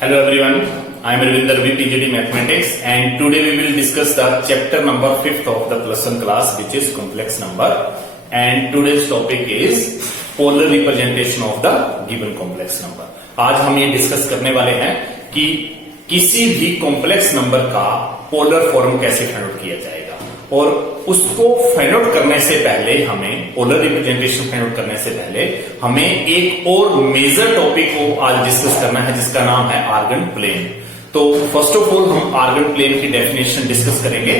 Hello everyone, I am Ravinder V PGD Mathematics and today we will discuss the chapter number 5th of the plus 1 class which is complex number and today's topic is polar representation of the given complex number। आज हम ये discuss करने वाले हैं कि किसी भी complex number का पोलर फॉर्म कैसे फाइंड आउट किया जाएगा और उसको फाइंड आउट करने से पहले हमें पोलर रिप्रेजेंटेशन फाइंड आउट करने से पहले हमें एक और मेजर टॉपिक को आज डिस्कस करना है जिसका नाम है आर्गन प्लेन। तो फर्स्ट ऑफ ऑल हम आर्गन प्लेन की डेफिनेशन डिस्कस करेंगे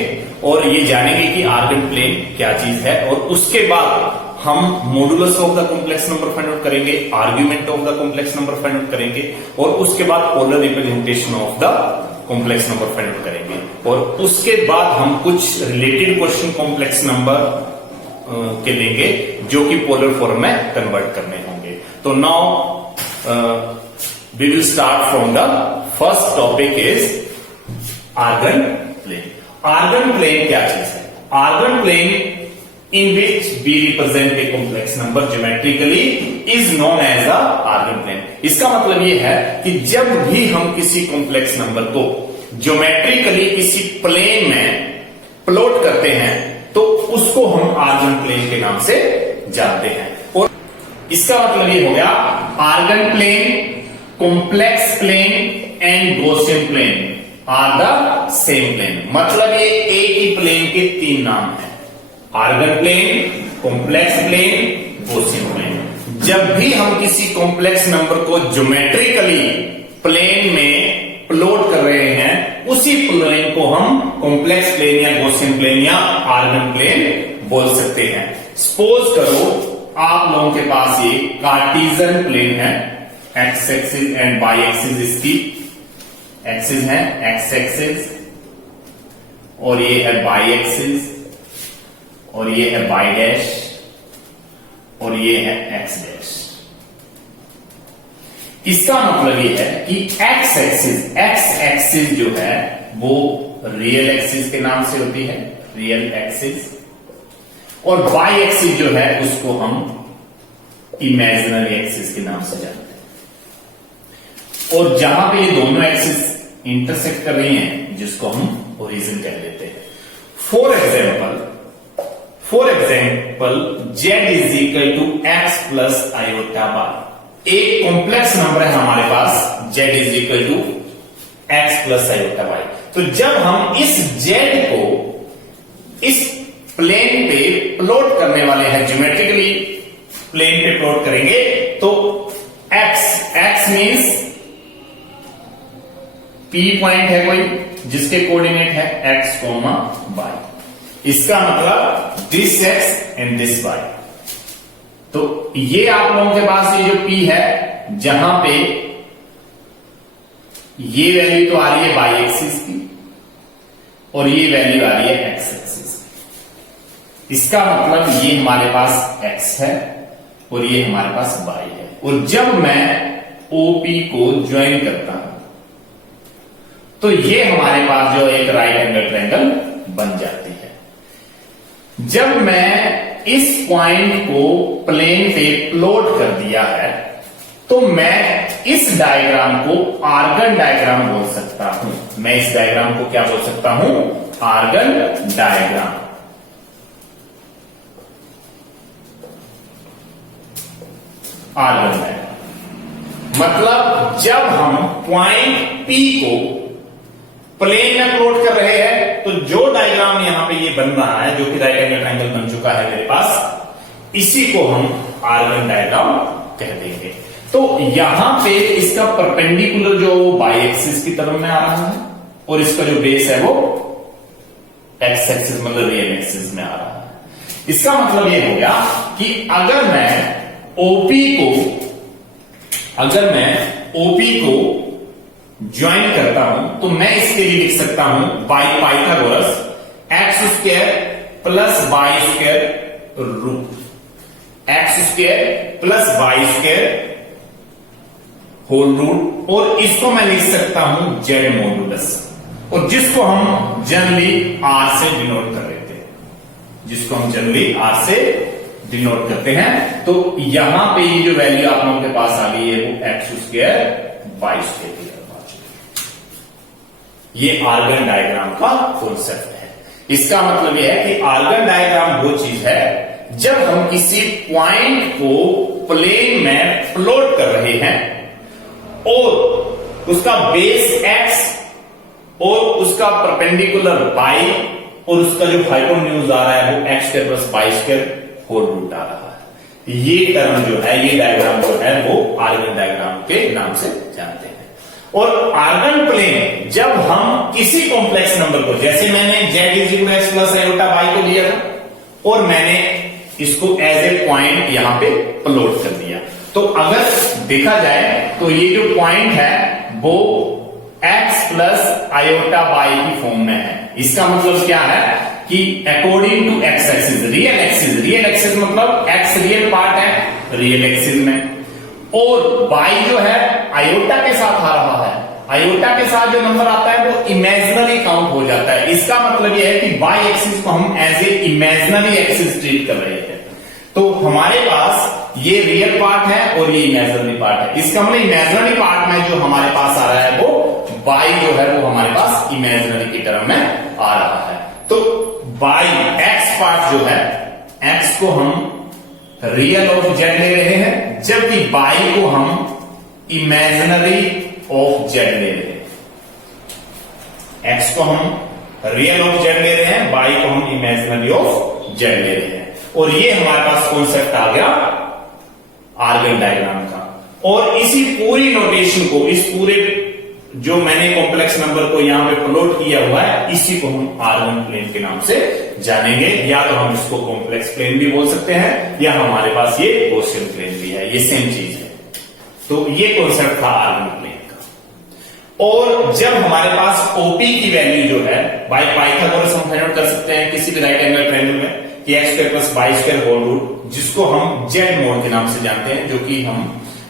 और ये जानेंगे कि आर्गन प्लेन क्या चीज है और उसके बाद हम modulus of the complex number find out करेंगे, argument of the complex number find out करेंगे और उसके बाद polar representation of the complex number find out करेंगे और उसके बाद हम कुछ रिलेटेड क्वेश्चन कॉम्प्लेक्स नंबर के लेंगे जो कि पोलर फॉर्म में कन्वर्ट करने होंगे। तो now we will start from the first topic is Argand plane. Argand plane क्या चीज है? Argand plane in which we represent a complex number geometrically is known as the argand plane। इसका मतलब ये है कि जब भी हम किसी कॉम्प्लेक्स नंबर को ज्योमेट्रिकली किसी प्लेन में प्लॉट करते हैं तो उसको हम आर्गन प्लेन के नाम से जानते हैं। और इसका मतलब ये हो गया Argand plane, complex plane and Gaussian plane are the same plane. मतलब ये एक ही प्लेन के तीन नाम है, Argand plane, complex plane, Gaussian plane. जब भी हम किसी कॉम्प्लेक्स नंबर को ज्योमेट्रिकली प्लेन में प्लॉट कर रहे हैं उसी प्लेन को हम कॉम्प्लेक्स प्लेन या गॉसियन प्लेन या आर्गन प्लेन बोल सकते हैं। सपोज करो आप लोगों के पास ये कार्टेशियन प्लेन है, x axis and y axis इसकी एक्सिस है, एक्स एक्सिस और ये है वाई एक्सिस और ये है y डैश और ये है x डैश। इसका मतलब ये है कि x एक्सिस जो है वो रियल एक्सिस के नाम से होती है, रियल एक्सिस, और y एक्सिस जो है उसको हम इमेजिनरी एक्सिस के नाम से जानते हैं। और जहां पे ये दोनों एक्सिस इंटरसेक्ट कर रही हैं जिसको हम ओरिजिन कह देते हैं। For example z is equal to x plus iota y. एक कॉम्प्लेक्स नंबर है हमारे पास z is equal to x plus iota y. तो जब हम इस z को इस प्लेन पे प्लॉट करने वाले हैं, ज्योमेट्रिकली प्लेन पे प्लॉट करेंगे तो x मींस p पॉइंट है कोई जिसके कोऑर्डिनेट है x, y। इसका मतलब this x and this y। तो ये आप लोगों के पास ये जो p है जहां पे ये वैल्यू तो आ रही है y एक्सिस की और ये वैल्यू आ रही है x एक्सिस की। इसका मतलब ये हमारे पास x है और ये हमारे पास y है। और जब मैं OP को ज्वाइन करता हूं तो ये हमारे पास जो एक राइट एंगल ट्रायंगल बन जाती है। जब मैं इस पॉइंट को प्लेन पे प्लॉट कर दिया है तो मैं इस डायग्राम को आर्गन डायग्राम बोल सकता हूं। मैं इस डायग्राम को क्या बोल सकता हूं? Argon diagram. आर्गन डायग्राम मतलब जब हम पॉइंट P को प्लेन में प्लॉट कर रहे हैं तो जो डायग्राम यहां पे ये बन रहा है जो कि राइट एंगल ट्रायंगल बन चुका है मेरे पास, इसी को हम आर्गन डायग्राम कह देंगे। तो यहां पे इसका परपेंडिकुलर जो y एक्सिस की तरफ में आ रहा है और इसका जो बेस है वो x एक्सिस मतलब रियल एक्सिस में आ रहा है। इसका मतलब ये हो गया कि अगर मैं OP को ज्वाइन करता हूं तो मैं इसके लिए लिख सकता हूं by Pythagoras x square plus y square root x square plus y square whole root और इसको मैं लिख सकता हूं जेड मॉडुलस और जिसको हम जनरली आर से डिनोट कर लेते हैं, जिसको हम जनरली आर से डिनोट करते हैं। तो यहां पे ये जो वैल्यू आप लोगों के पास आ गई है वो एक्स स्क्वायर वाई स्क्वायर की तरफ आ चुकी ये आर्गन डायग्राम का कॉन्सेप्ट है। इसका मतलब यह है कि आर्गन डायग्राम वो चीज है जब हम किसी पॉइंट को प्लेन में प्लॉट कर रहे हैं और उसका बेस x और उसका परपेंडिकुलर y और उसका जो हाइपोटेन्यूज आ रहा है वो x square plus y square whole root आ रहा है। ये टर्म जो है, ये डायग्राम जो है वो आर्गन डायग्राम के नाम से जानते हैं। और आर्गन प्लेन जब हम किसी कॉम्प्लेक्स नंबर को, जैसे मैंने z equal x plus iota y को लिया था और मैंने इसको एज ए पॉइंट यहां पे प्लॉट कर दिया, तो अगर देखा जाए तो ये जो पॉइंट है वो x प्लस आयोटा y की फॉर्म में है। इसका मतलब क्या है कि according to x axis, real axis मतलब x रियल पार्ट है रियल एक्सिस में, और y जो है आयोटा के साथ आ रहा है, आयोटा के साथ जो नंबर आता है वो इमेजिनरी काउंट हो जाता है। इसका मतलब यह है कि y एक्सिस को हम as a imaginary axis treat कर रहे हैं। तो हमारे पास ये रियल पार्ट है और ये इमेजिनरी पार्ट है। इसका मतलब इमेजिनरी पार्ट में जो हमारे पास आ रहा है वो y जो है वो हमारे पास इमेजिनरी की टर्म में आ रहा है। तो y x पार्ट जो है, x को हम रियल ऑफ z ले रहे हैं, जबकि y को हम इमेजिनरी ऑफ z ले रहे हैं। x को हम रियल ऑफ z ले रहे हैं, y को हम इमेजिनरी ऑफ z ले रहे हैं। और ये हमारे पास कॉन्सेप्ट आ गया आर्गन डायग्राम का। और इसी पूरी नोटेशन को, इस पूरे जो मैंने कॉम्प्लेक्स नंबर को यहां पे प्लॉट किया हुआ है, इसी को हम आर्गन प्लेन के नाम से जानेंगे। या तो हम इसको कॉम्प्लेक्स प्लेन भी बोल सकते हैं या हमारे पास ये गॉसियन प्लेन भी है, ये सेम चीज है। तो ये कॉन्सेप्ट था आर्गन प्लेन का। और जब हमारे पास ओपी की वैल्यू जो है बाय पाइथागोरस हम फाइंड आउट कर सकते हैं किसी भी राइट एंगल ट्रायंगल में कि x square plus y square whole root, जिसको हम जेड मोड के नाम से जानते हैं, जो कि हम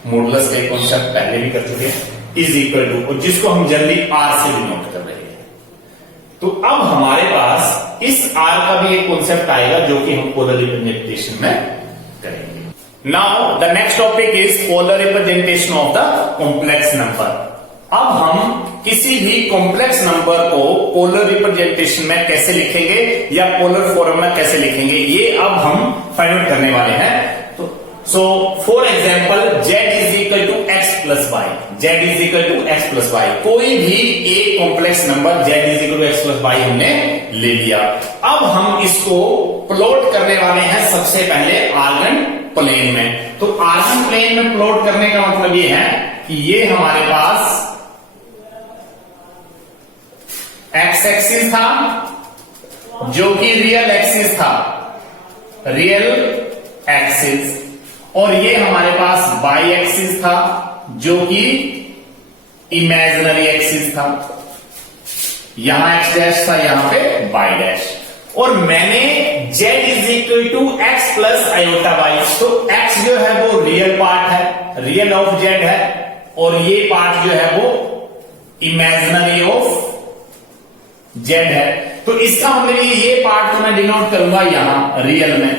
मॉडुलस का कॉन्सेप्ट पहले भी कर चुके हैं, इज इक्वल टू, और जिसको हम जनरली आर से डिनोट कर रहे हैं। तो अब हमारे पास इस आर का भी एक कॉन्सेप्ट आएगा जो कि हम पोलर रिप्रेजेंटेशन में करेंगे। Now the next topic is polar representation of the complex number. अब हम किसी भी कॉम्प्लेक्स नंबर को पोलर रिप्रेजेंटेशन में कैसे लिखेंगे या पोलर फॉर्म में कैसे लिखेंगे, ये अब हम फाइंड आउट करने वाले हैं। So for example z is equal to x plus y, z is equal to x plus y, कोई भी एक complex number z is equal to x plus y हमने ले लिया। अब हम इसको प्लॉट करने वाले हैं सबसे पहले आर्गन प्लेन में। तो आर्गन प्लेन में प्लॉट करने का मतलब ये है कि ये हमारे पास एक्स एक्सिस था जो कि रियल एक्सिस था, रियल एक्सिस, और ये हमारे पास बाई एक्सिस था जो कि इमेजिनरी एक्सिस था। यहां एक्स डैश था, यहां पे बाई डैश, और मैंने z is equal to x plus iota y, तो x जो है वो रियल पार्ट है, रियल ऑफ z है, और ये पार्ट जो है वो इमेजिनरी ऑफ z है। तो इसका मतलब ये पार्ट तो मैं डिनोट करूंगा यहां रियल में,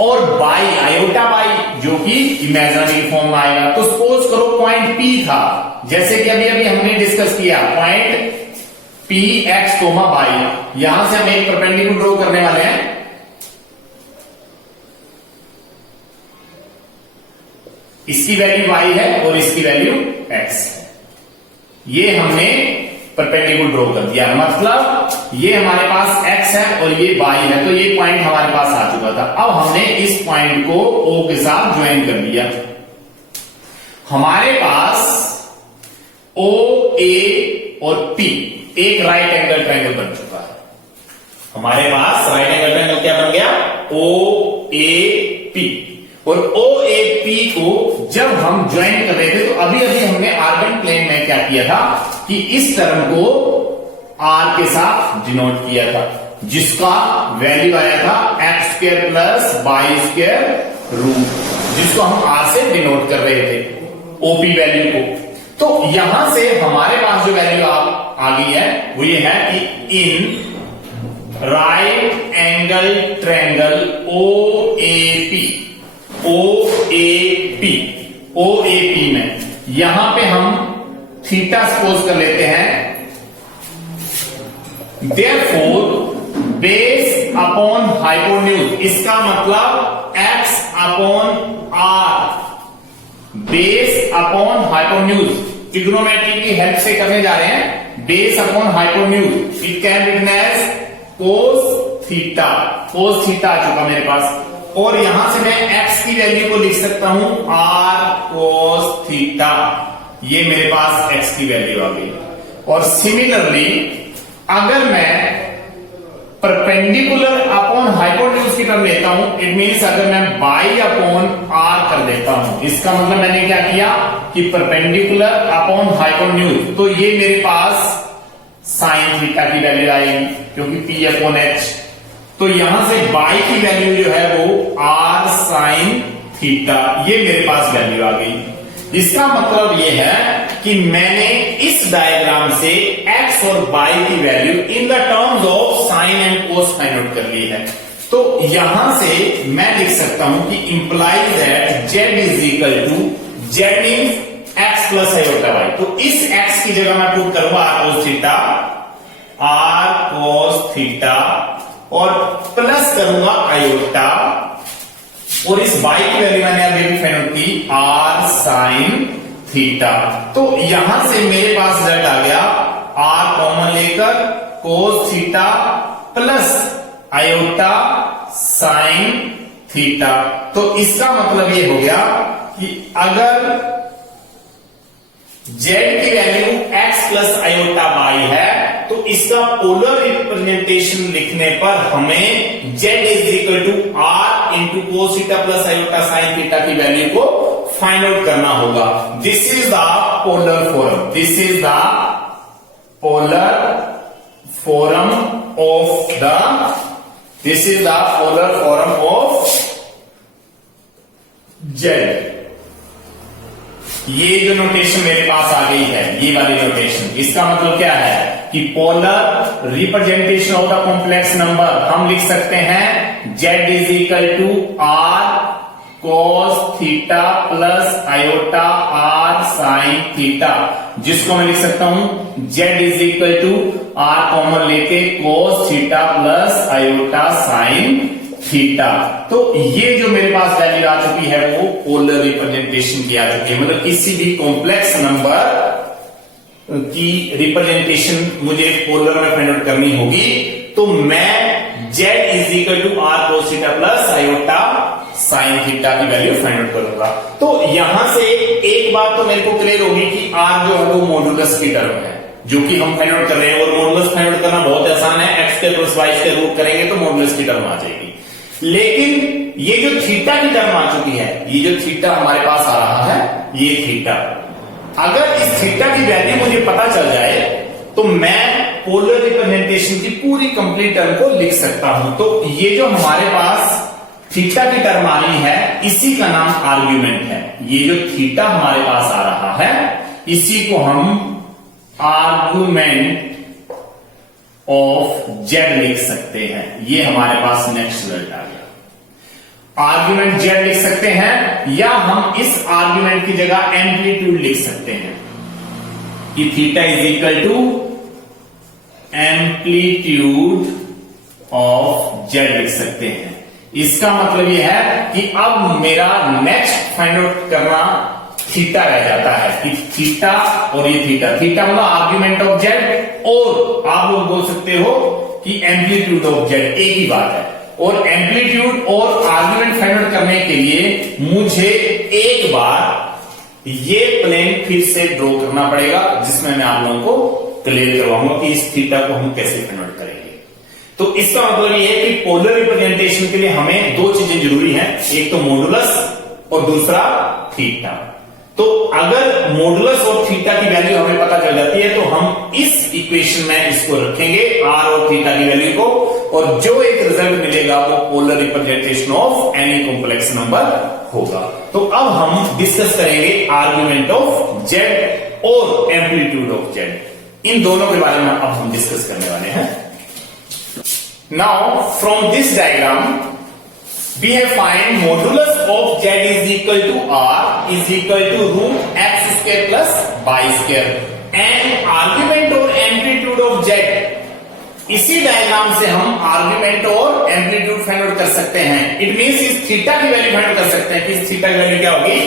और बाई आयोटा बाई जो कि इमेजिनरी फॉर्म में आएगा। तो सपोज करो पॉइंट P था, जैसे कि अभी अभी हमने डिस्कस किया, point P x comma y, यहां से हम एक परपेंडिकुलर ड्रॉ करने वाले हैं। इसकी वैल्यू y है और इसकी वैल्यू x है। ये हमने परपेंडिकुलर ड्रॉ कर दिया, मतलब ये हमारे पास x है और ये y है, तो ये पॉइंट हमारे पास आ चुका था। अब हमने इस पॉइंट को O के साथ ज्वाइन कर दिया। हमारे पास O, A और P एक राइट एंगल ट्रायंगल बन चुका है। हमारे पास राइट एंगल ट्रायंगल क्या बन गया? OAP। और OAP को जब हम ज्वाइन कर रहे थे तो अभी अभी हमने आर्गन प्लेन में क्या किया था कि इस टर्म को R के साथ डिनोट किया था, जिसका वैल्यू आया था x square plus y square root, जिसको हम R से डिनोट कर रहे थे OP वैल्यू को। तो यहां से हमारे पास जो वैल्यू आ गई है वो ये है कि in right angle triangle OAP में यहां पे हम थीटा सपोज कर लेते हैं देयरफॉर बेस अपॉन हाइपोटेन्यूज, इसका मतलब x upon r, base upon hypotenuse trigonometry की हेल्प से करने जा रहे हैं। Base upon hypotenuse, it can written as cos theta. Cos theta आ चुका मेरे पास, और यहां से मैं x की वैल्यू को लिख सकता हूं r कोस थीटा। ये मेरे पास x की वैल्यू आ गई। और सिमिलरली अगर मैं परपेंडिकुलर अपॉन हाइपोटेन्यूज की टर्म लेता हूं, इट मींस अगर मैं बाई अपॉन आर कर देता हूं, इसका मतलब मैंने क्या किया कि परपेंडिकुलर अपॉन हाइपोटेन्यूज, तो ये मेरे पास साइन थीटा की वैल्यू आएगी क्योंकि पी अपॉन एच। तो यहां से बाई की वैल्यू जो है वो आर साइन थीटा, ये मेरे पास वैल्यू आ गई। इसका मतलब ये है कि मैंने इस डायग्राम से x और y की value in the terms of sine and cos find out कर ली है। तो यहां से मैं लिख सकता हूं कि implies that z is equal to, z means x plus iota y। तो इस x की जगह मैं पुट करूंगा r कोस थीटा, r कोस थीटा, और प्लस करूंगा आयोटा, और इस y की वैल्यू मैंने अभी भी फाइंड आउट की r साइन थीटा। तो यहां से मेरे पास z आ गया r कॉमन लेकर कोस theta plus iota sine theta. तो इसका मतलब ये हो गया कि अगर z की value x plus iota y है, तो इसका पोलर रिप्रेजेंटेशन लिखने पर हमें z is equal to r into cos theta plus iota sine theta की वैल्यू को फाइंड आउट करना होगा। This is the polar form, this is the polar form of the, this is the polar form of z। ये जो notation मेरे पास आ गई है, ये वाली नोटेशन, इसका मतलब क्या है कि polar representation of the complex number हम लिख सकते हैं z is equal to r cos theta plus iota r sine theta, जिसको मैं लिख सकता हूं z is equal to r common लेके cos theta plus iota sine theta. तो ये जो मेरे पास वैल्यू आ चुकी है वो पोलर रिप्रेजेंटेशन की आ चुकी है। मतलब किसी भी कॉम्प्लेक्स नंबर की रिप्रेजेंटेशन मुझे पोलर में फाइंड आउट करनी होगी, तो मैं z is equal to r cos theta plus iota sine theta की वैल्यू फाइंड आउट करूंगा। तो यहां से एक बात तो मेरे को क्लियर होगी कि r जो है वो मॉडुलस की टर्म है, जो कि हम फाइंड आउट कर रहे हैं, और मॉडुलस फाइंड आउट करना बहुत आसान है। x के प्लस y के रूट करेंगे तो मॉडुलस की टर्म आ जाएगी। लेकिन ये जो थीटा की टर्म आ चुकी है, ये जो थीटा हमारे पास आ रहा है, ये थीटा, अगर इस थीटा की वैल्यू मुझे पता चल जाए तो मैं पोलर रिप्रेजेंटेशन की पूरी कंप्लीट टर्म को लिख सकता हूं। तो ये जो हमारे पास थीटा की टर्म आ रही है, इसी का नाम आर्ग्यूमेंट है। ये जो थीटा हमारे पास आ रहा है, इसी को हम आर्ग्यूमेंट ऑफ z लिख सकते हैं। ये हमारे पास नेक्स्ट रिजल्ट आ गया। आर्ग्यूमेंट z लिख सकते हैं, या हम इस आर्ग्यूमेंट की जगह एम्पलीट्यूड लिख सकते हैं कि theta is equal to amplitude of z लिख सकते हैं। इसका मतलब यह है कि अब मेरा नेक्स्ट फाइंड आउट करना थीटा रह जाता है कि थीटा और ये थीटा, थीटा मतलब आर्ग्यूमेंट ऑफ z, और आप लोग बोल सकते हो कि एम्पलीट्यूड ऑफ z, एक ही बात है। और एम्पलीट्यूड और आर्ग्यूमेंट फाइंड आउट करने के लिए मुझे एक बार ये प्लेन फिर से ड्रॉ करना पड़ेगा, जिसमें मैं आप लोगों को क्लियर करवाऊंगा कि इस थीटा को हम कैसे फाइंड आउट करेंगे। तो इसका मतलब ये है कि पोलर रिप्रेजेंटेशन के लिए हमें दो चीजें जरूरी हैं, एक तो मॉडुलस और दूसरा थीटा। तो अगर मॉडुलस और थीटा की वैल्यू हमें पता चल जाती है, तो हम इस इक्वेशन में इसको रखेंगे r और थीटा की वैल्यू को, और जो एक रिजल्ट मिलेगा वो polar representation of any complex number होगा। तो अब हम डिस्कस करेंगे आर्ग्यूमेंट ऑफ z और एम्पलीट्यूड ऑफ z, इन दोनों के बारे में अब हम डिस्कस करने वाले हैं। Now from this diagram we have find modulus of z is equal to r is equal to root x square plus y square, and argument or amplitude of z इसी डायग्राम से हम argument और amplitude find out कर सकते हैं। It means इस theta की value find out कर सकते हैं कि इस थीटा की वैल्यू क्या होगी।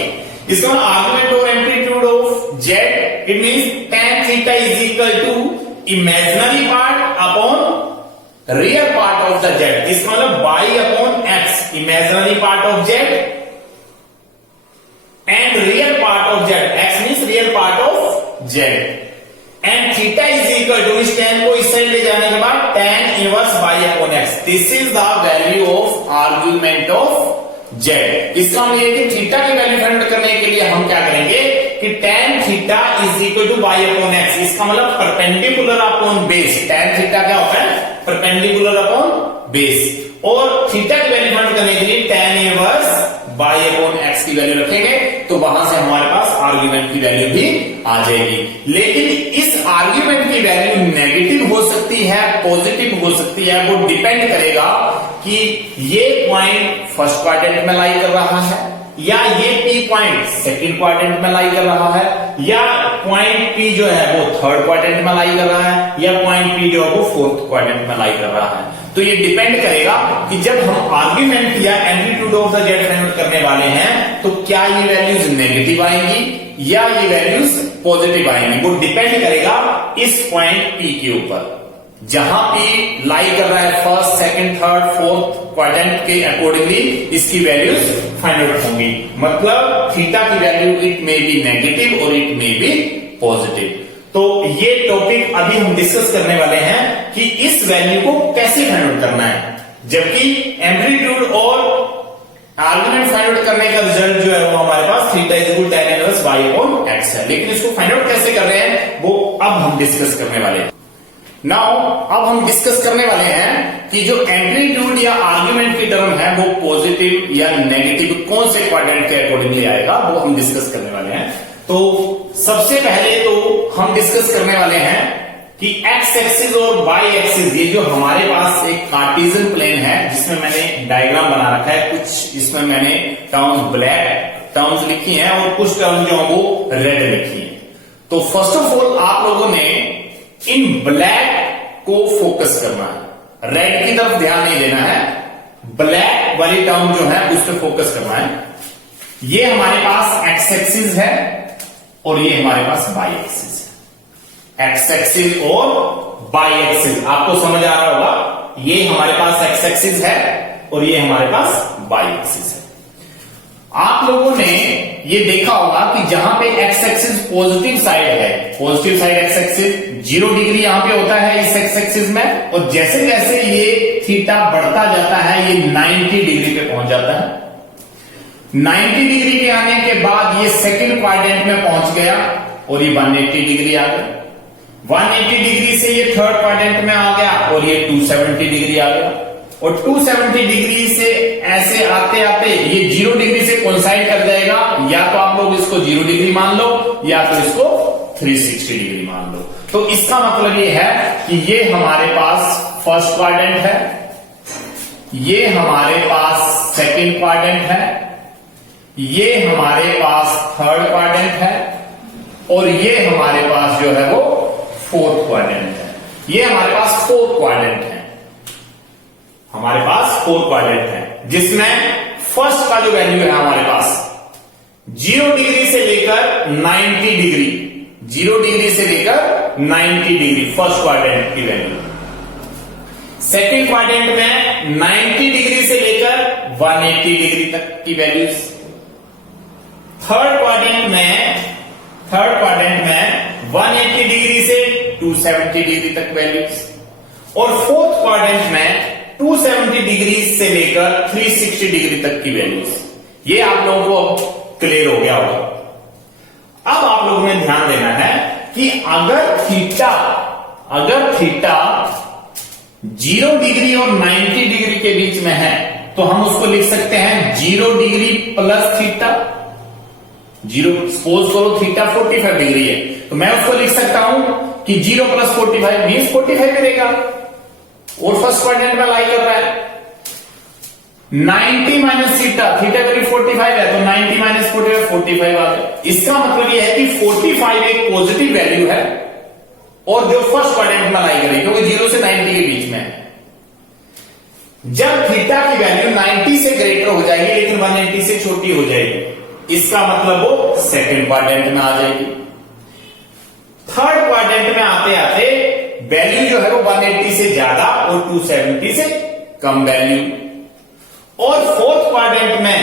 इसका आर्ग्यूमेंट और amplitude of z, it means tan theta is equal to imaginary part upon real part of the z. इसका मतलब y upon x, imaginary part of z and real part of z, x means real part of z, and theta is equal to इस tan को इस side ले जाने के बाद tan inverse y upon x। This is the value of argument of Z. इसका मतलब ये कि थीटा की वैल्यू फाइंड करने के लिए हम क्या करेंगे कि tan theta is equal to y upon x। इसका मतलब perpendicular upon base. tan theta क्या होता है, परपेंडिकुलर अपॉन बेस। और थीटा की वैल्यू फाइंड करने के लिए tan inverse y upon x की वैल्यू रखेंगे, तो वहां से हमारे पास आर्ग्यूमेंट की वैल्यू भी आ जाएगी। लेकिन इस आर्ग्यूमेंट की वैल्यू नेगेटिव हो सकती है, पॉजिटिव हो सकती है, वो डिपेंड करेगा कि ये पॉइंट फर्स्ट क्वाड्रेंट में लाई कर रहा है या ये P पॉइंट सेकंड क्वाड्रेंट में लाई कर रहा है, या पॉइंट P जो है वो थर्ड क्वाड्रेंट में लाई कर रहा है, या पॉइंट P जो है वो फोर्थ क्वाड्रेंट में लाई कर रहा है। तो ये डिपेंड करेगा कि जब हम आर्ग्यूमेंट या amplitude of the Z find out करने वाले हैं तो क्या ये वैल्यूज नेगेटिव आएंगी या ये वैल्यूज पॉजिटिव आएंगी। वो डिपेंड करेगा इस पॉइंट P के ऊपर, जहां P लाई कर रहा है first, second, third, fourth quadrant के अकॉर्डिंगली इसकी वैल्यूज फाइंड आउट होंगी। मतलब थीटा की value it may be negative और इट मे बी पॉजिटिव। तो ये टॉपिक अभी हम डिस्कस करने वाले हैं कि इस वैल्यू को कैसे फाइंड आउट करना है, जबकि एम्पलीट्यूड और आर्ग्यूमेंट फाइंड आउट करने का रिजल्ट जो है वो हमारे पास theta is equal tan inverse y upon x है। लेकिन इसको फाइंड आउट कैसे कर रहे हैं वो अब हम डिस्कस करने वाले हैं। नाउ अब हम डिस्कस करने वाले हैं कि जो एम्पलीट्यूड या आर्ग्यूमेंट की टर्म है वो पॉजिटिव या नेगेटिव कौन से क्वाड्रेंट के अकॉर्डिंगली आएगा, वो हम डिस्कस करने वाले हैं। तो सबसे पहले तो हम डिस्कस करने वाले हैं कि x एक्सिस और y एक्सिस, ये जो हमारे पास एक कार्टेशियन प्लेन है जिसमें मैंने डायग्राम बना रखा है, कुछ इसमें मैंने टर्म्स ब्लैक टर्म्स लिखी हैं और कुछ टर्म्स जो वो रेड लिखी हैं। तो फर्स्ट ऑफ ऑल आप लोगों ने इन ब्लैक को फोकस करना है, रेड की तरफ ध्यान नहीं देना है। ब्लैक वाली टर्म जो है उस पर फोकस करना है। ये हमारे पास x एक्सिस है और ये हमारे पास y एक्सिस है। x एक्सिस और y एक्सिस आपको समझ आ रहा होगा, ये हमारे पास x एक्सिस है और ये हमारे पास y एक्सिस है। आप लोगों ने ये देखा होगा कि जहां पे x एक्सिस पॉजिटिव साइड है, positive side x axis 0 degree यहां पे होता है इस x एक्सिस में, और जैसे जैसे ये थीटा बढ़ता जाता है ये 90 डिग्री पे पहुंच जाता है। 90 डिग्री के आने के बाद ये सेकंड क्वाड्रेंट में पहुंच गया और ये 180 डिग्री आ गया। 180 डिग्री से ये थर्ड क्वाड्रेंट में आ गया और ये 270 डिग्री आ गया, और 270 डिग्री से ऐसे आते आते ये 0 डिग्री से कोइंसाइड कर जाएगा। या तो आप लोग इसको 0 डिग्री मान लो या तो इसको 360 डिग्री मान लो। तो इसका मतलब ये है कि ये हमारे पास फर्स्ट क्वाड्रेंट है, ये हमारे पास सेकंड क्वाड्रेंट है, ये हमारे पास थर्ड क्वाड्रेंट है और ये हमारे पास जो है वो फोर्थ क्वाड्रेंट है। ये हमारे पास फोर्थ क्वाड्रेंट है, हमारे पास फोर्थ क्वाड्रेंट है, जिसमें फर्स्ट का जो वैल्यू है हमारे पास 0 डिग्री से लेकर 90 डिग्री, 0 डिग्री से लेकर 90 डिग्री फर्स्ट क्वाड्रेंट की वैल्यू। सेकंड क्वाड्रेंट में 90 डिग्री से लेकर 180 डिग्री तक की वैल्यूज। थर्ड क्वाड्रेंट में 180 डिग्री से 270 डिग्री तक वैल्यूज, और फोर्थ क्वाड्रेंट में 270 डिग्री से लेकर 360 डिग्री तक की वैल्यूज। ये आप लोगों को अब क्लियर हो गया होगा। अब आप लोगों ने ध्यान देना है कि अगर थीटा 0 डिग्री और 90 डिग्री के बीच में है तो हम उसको लिख सकते हैं 0 डिग्री प्लस थीटा। 0 सपोज करो थीटा 45 डिग्री है तो मैं उसको लिख सकता हूं कि 0 प्लस 45 मीन्स 45 मिलेगा, और फर्स्ट क्वाड्रेंट में लाई कर रहा है। 90 माइनस थीटा वैल्यू 45 है तो 90 माइनस 45 आ गया। इसका मतलब यह है कि 45 एक पॉजिटिव वैल्यू है और जो फर्स्ट क्वाड्रेंट में लाई करेगी, क्योंकि 0 से 90 के बीच में है। जब थीटा की वैल्यू 90 से ग्रेटर हो जाएगी लेकिन 180 से छोटी हो जाएगी, इसका मतलब वो सेकंड क्वाड्रेंट में आ जाएगी। थर्ड क्वाड्रेंट में आते आते वैल्यू जो है वो 180 से ज्यादा और 270 से कम वैल्यू, और फोर्थ क्वाड्रेंट में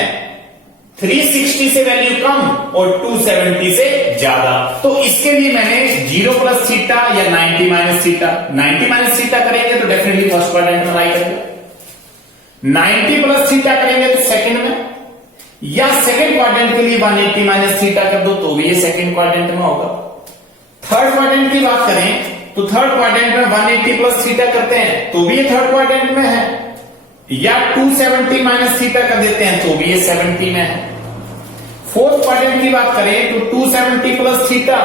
360 से वैल्यू कम और 270 से ज्यादा। तो इसके लिए मैंने 0 प्लस थीटा या 90 माइनस थीटा, 90 माइनस थीटा करेंगे तो डेफिनेटली फर्स्ट क्वाड्रेंट में लाई करेंगे, 90 प्लस थीटा करेंगे तो सेकंड में, या सेकंड क्वाड्रेंट के लिए 180 माइनस थीटा कर दो तो भी ये सेकंड क्वाड्रेंट में होगा। थर्ड क्वाड्रेंट की बात करें तो थर्ड क्वाड्रेंट में 180 प्लस थीटा करते हैं तो भी ये थर्ड क्वाड्रेंट में है, या 270 माइनस थीटा कर देते हैं तो भी ये 70 में है। फोर्थ क्वाड्रेंट की बात करें तो 270 प्लस थीटा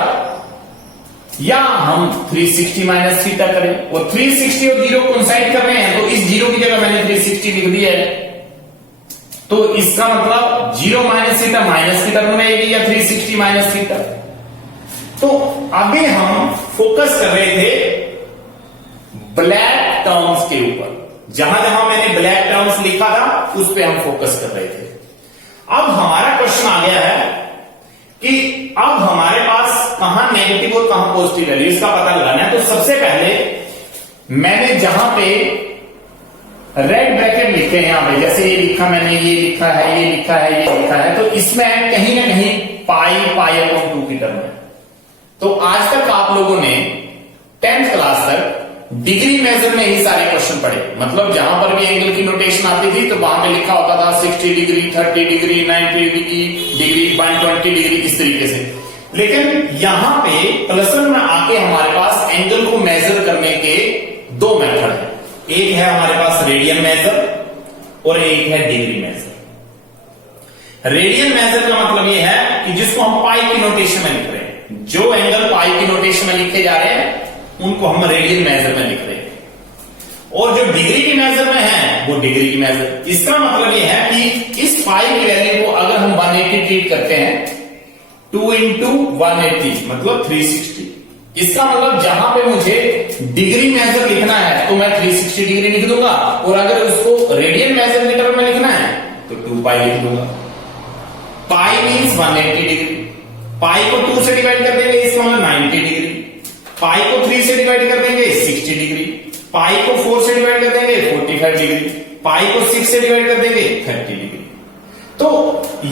या हम 360 माइनस थीटा करें, और 360 और 0 कोइंसाइड कर रहे हैं तो इस 0 की जगह मैंने 360 लिख दिया है, तो इसका मतलब 0 माइनस थीटा माइनस की टर्म में आएगी या 360 माइनस थीटा। तो अभी हम फोकस कर रहे थे ब्लैक टर्म्स के ऊपर, जहां जहां मैंने ब्लैक टर्म्स लिखा था उस पे हम फोकस कर रहे थे। अब हमारा क्वेश्चन आ गया है कि अब हमारे पास कहां नेगेटिव और कहां पॉजिटिव वैल्यू, इसका पता लगाना है। तो सबसे पहले मैंने जहां पे रेड ब्रैकेट लिखे हैं यहां पे, जैसे ये लिखा मैंने, ये लिखा है, ये लिखा है, ये लिखा है, तो इसमें कहीं ना कहीं पाई अपॉन 2 की टर्म है। तो आज तक आप लोगों ने 10th क्लास तक डिग्री मेजर में ही सारे क्वेश्चन पढ़े, मतलब जहां पर भी एंगल की नोटेशन आती थी तो वहां पे लिखा होता था 60 डिग्री, 30 डिग्री, 90 डिग्री, 120 डिग्री, इस तरीके से। लेकिन यहां पे प्लस वन में आके हमारे पास एंगल को मेजर करने के दो मेथड है, एक है हमारे पास रेडियन मेजर और एक है डिग्री मेजर। रेडियन मेजर का मतलब यह है कि जिसको हम पाई की नोटेशन में लिख रहे हैं, जो एंगल पाई की नोटेशन में लिखे जा रहे हैं उनको हम रेडियन मेजर में लिख रहे हैं, और जो डिग्री की मेजर में है वो डिग्री की मेजर। इसका मतलब यह है कि इस पाई की वैल्यू को अगर हम 180 ट्रीट करते हैं, 2 इंटू 180 मतलब 360। इसका मतलब जहां पे मुझे डिग्री मेजर लिखना है तो मैं 360 डिग्री लिख दूंगा, और अगर उसको रेडियन मेजर के टर्म में लिखना है तो 2 पाई लिख दूंगा। पाई मीन्स 180 डिग्री, पाई को 2 से डिवाइड कर देंगे इसका मतलब 90 डिग्री, पाई को 3 से डिवाइड कर देंगे 60 डिग्री, पाई को 4 से डिवाइड कर देंगे 45 डिग्री, पाई को 6 से डिवाइड कर देंगे 30 डिग्री। तो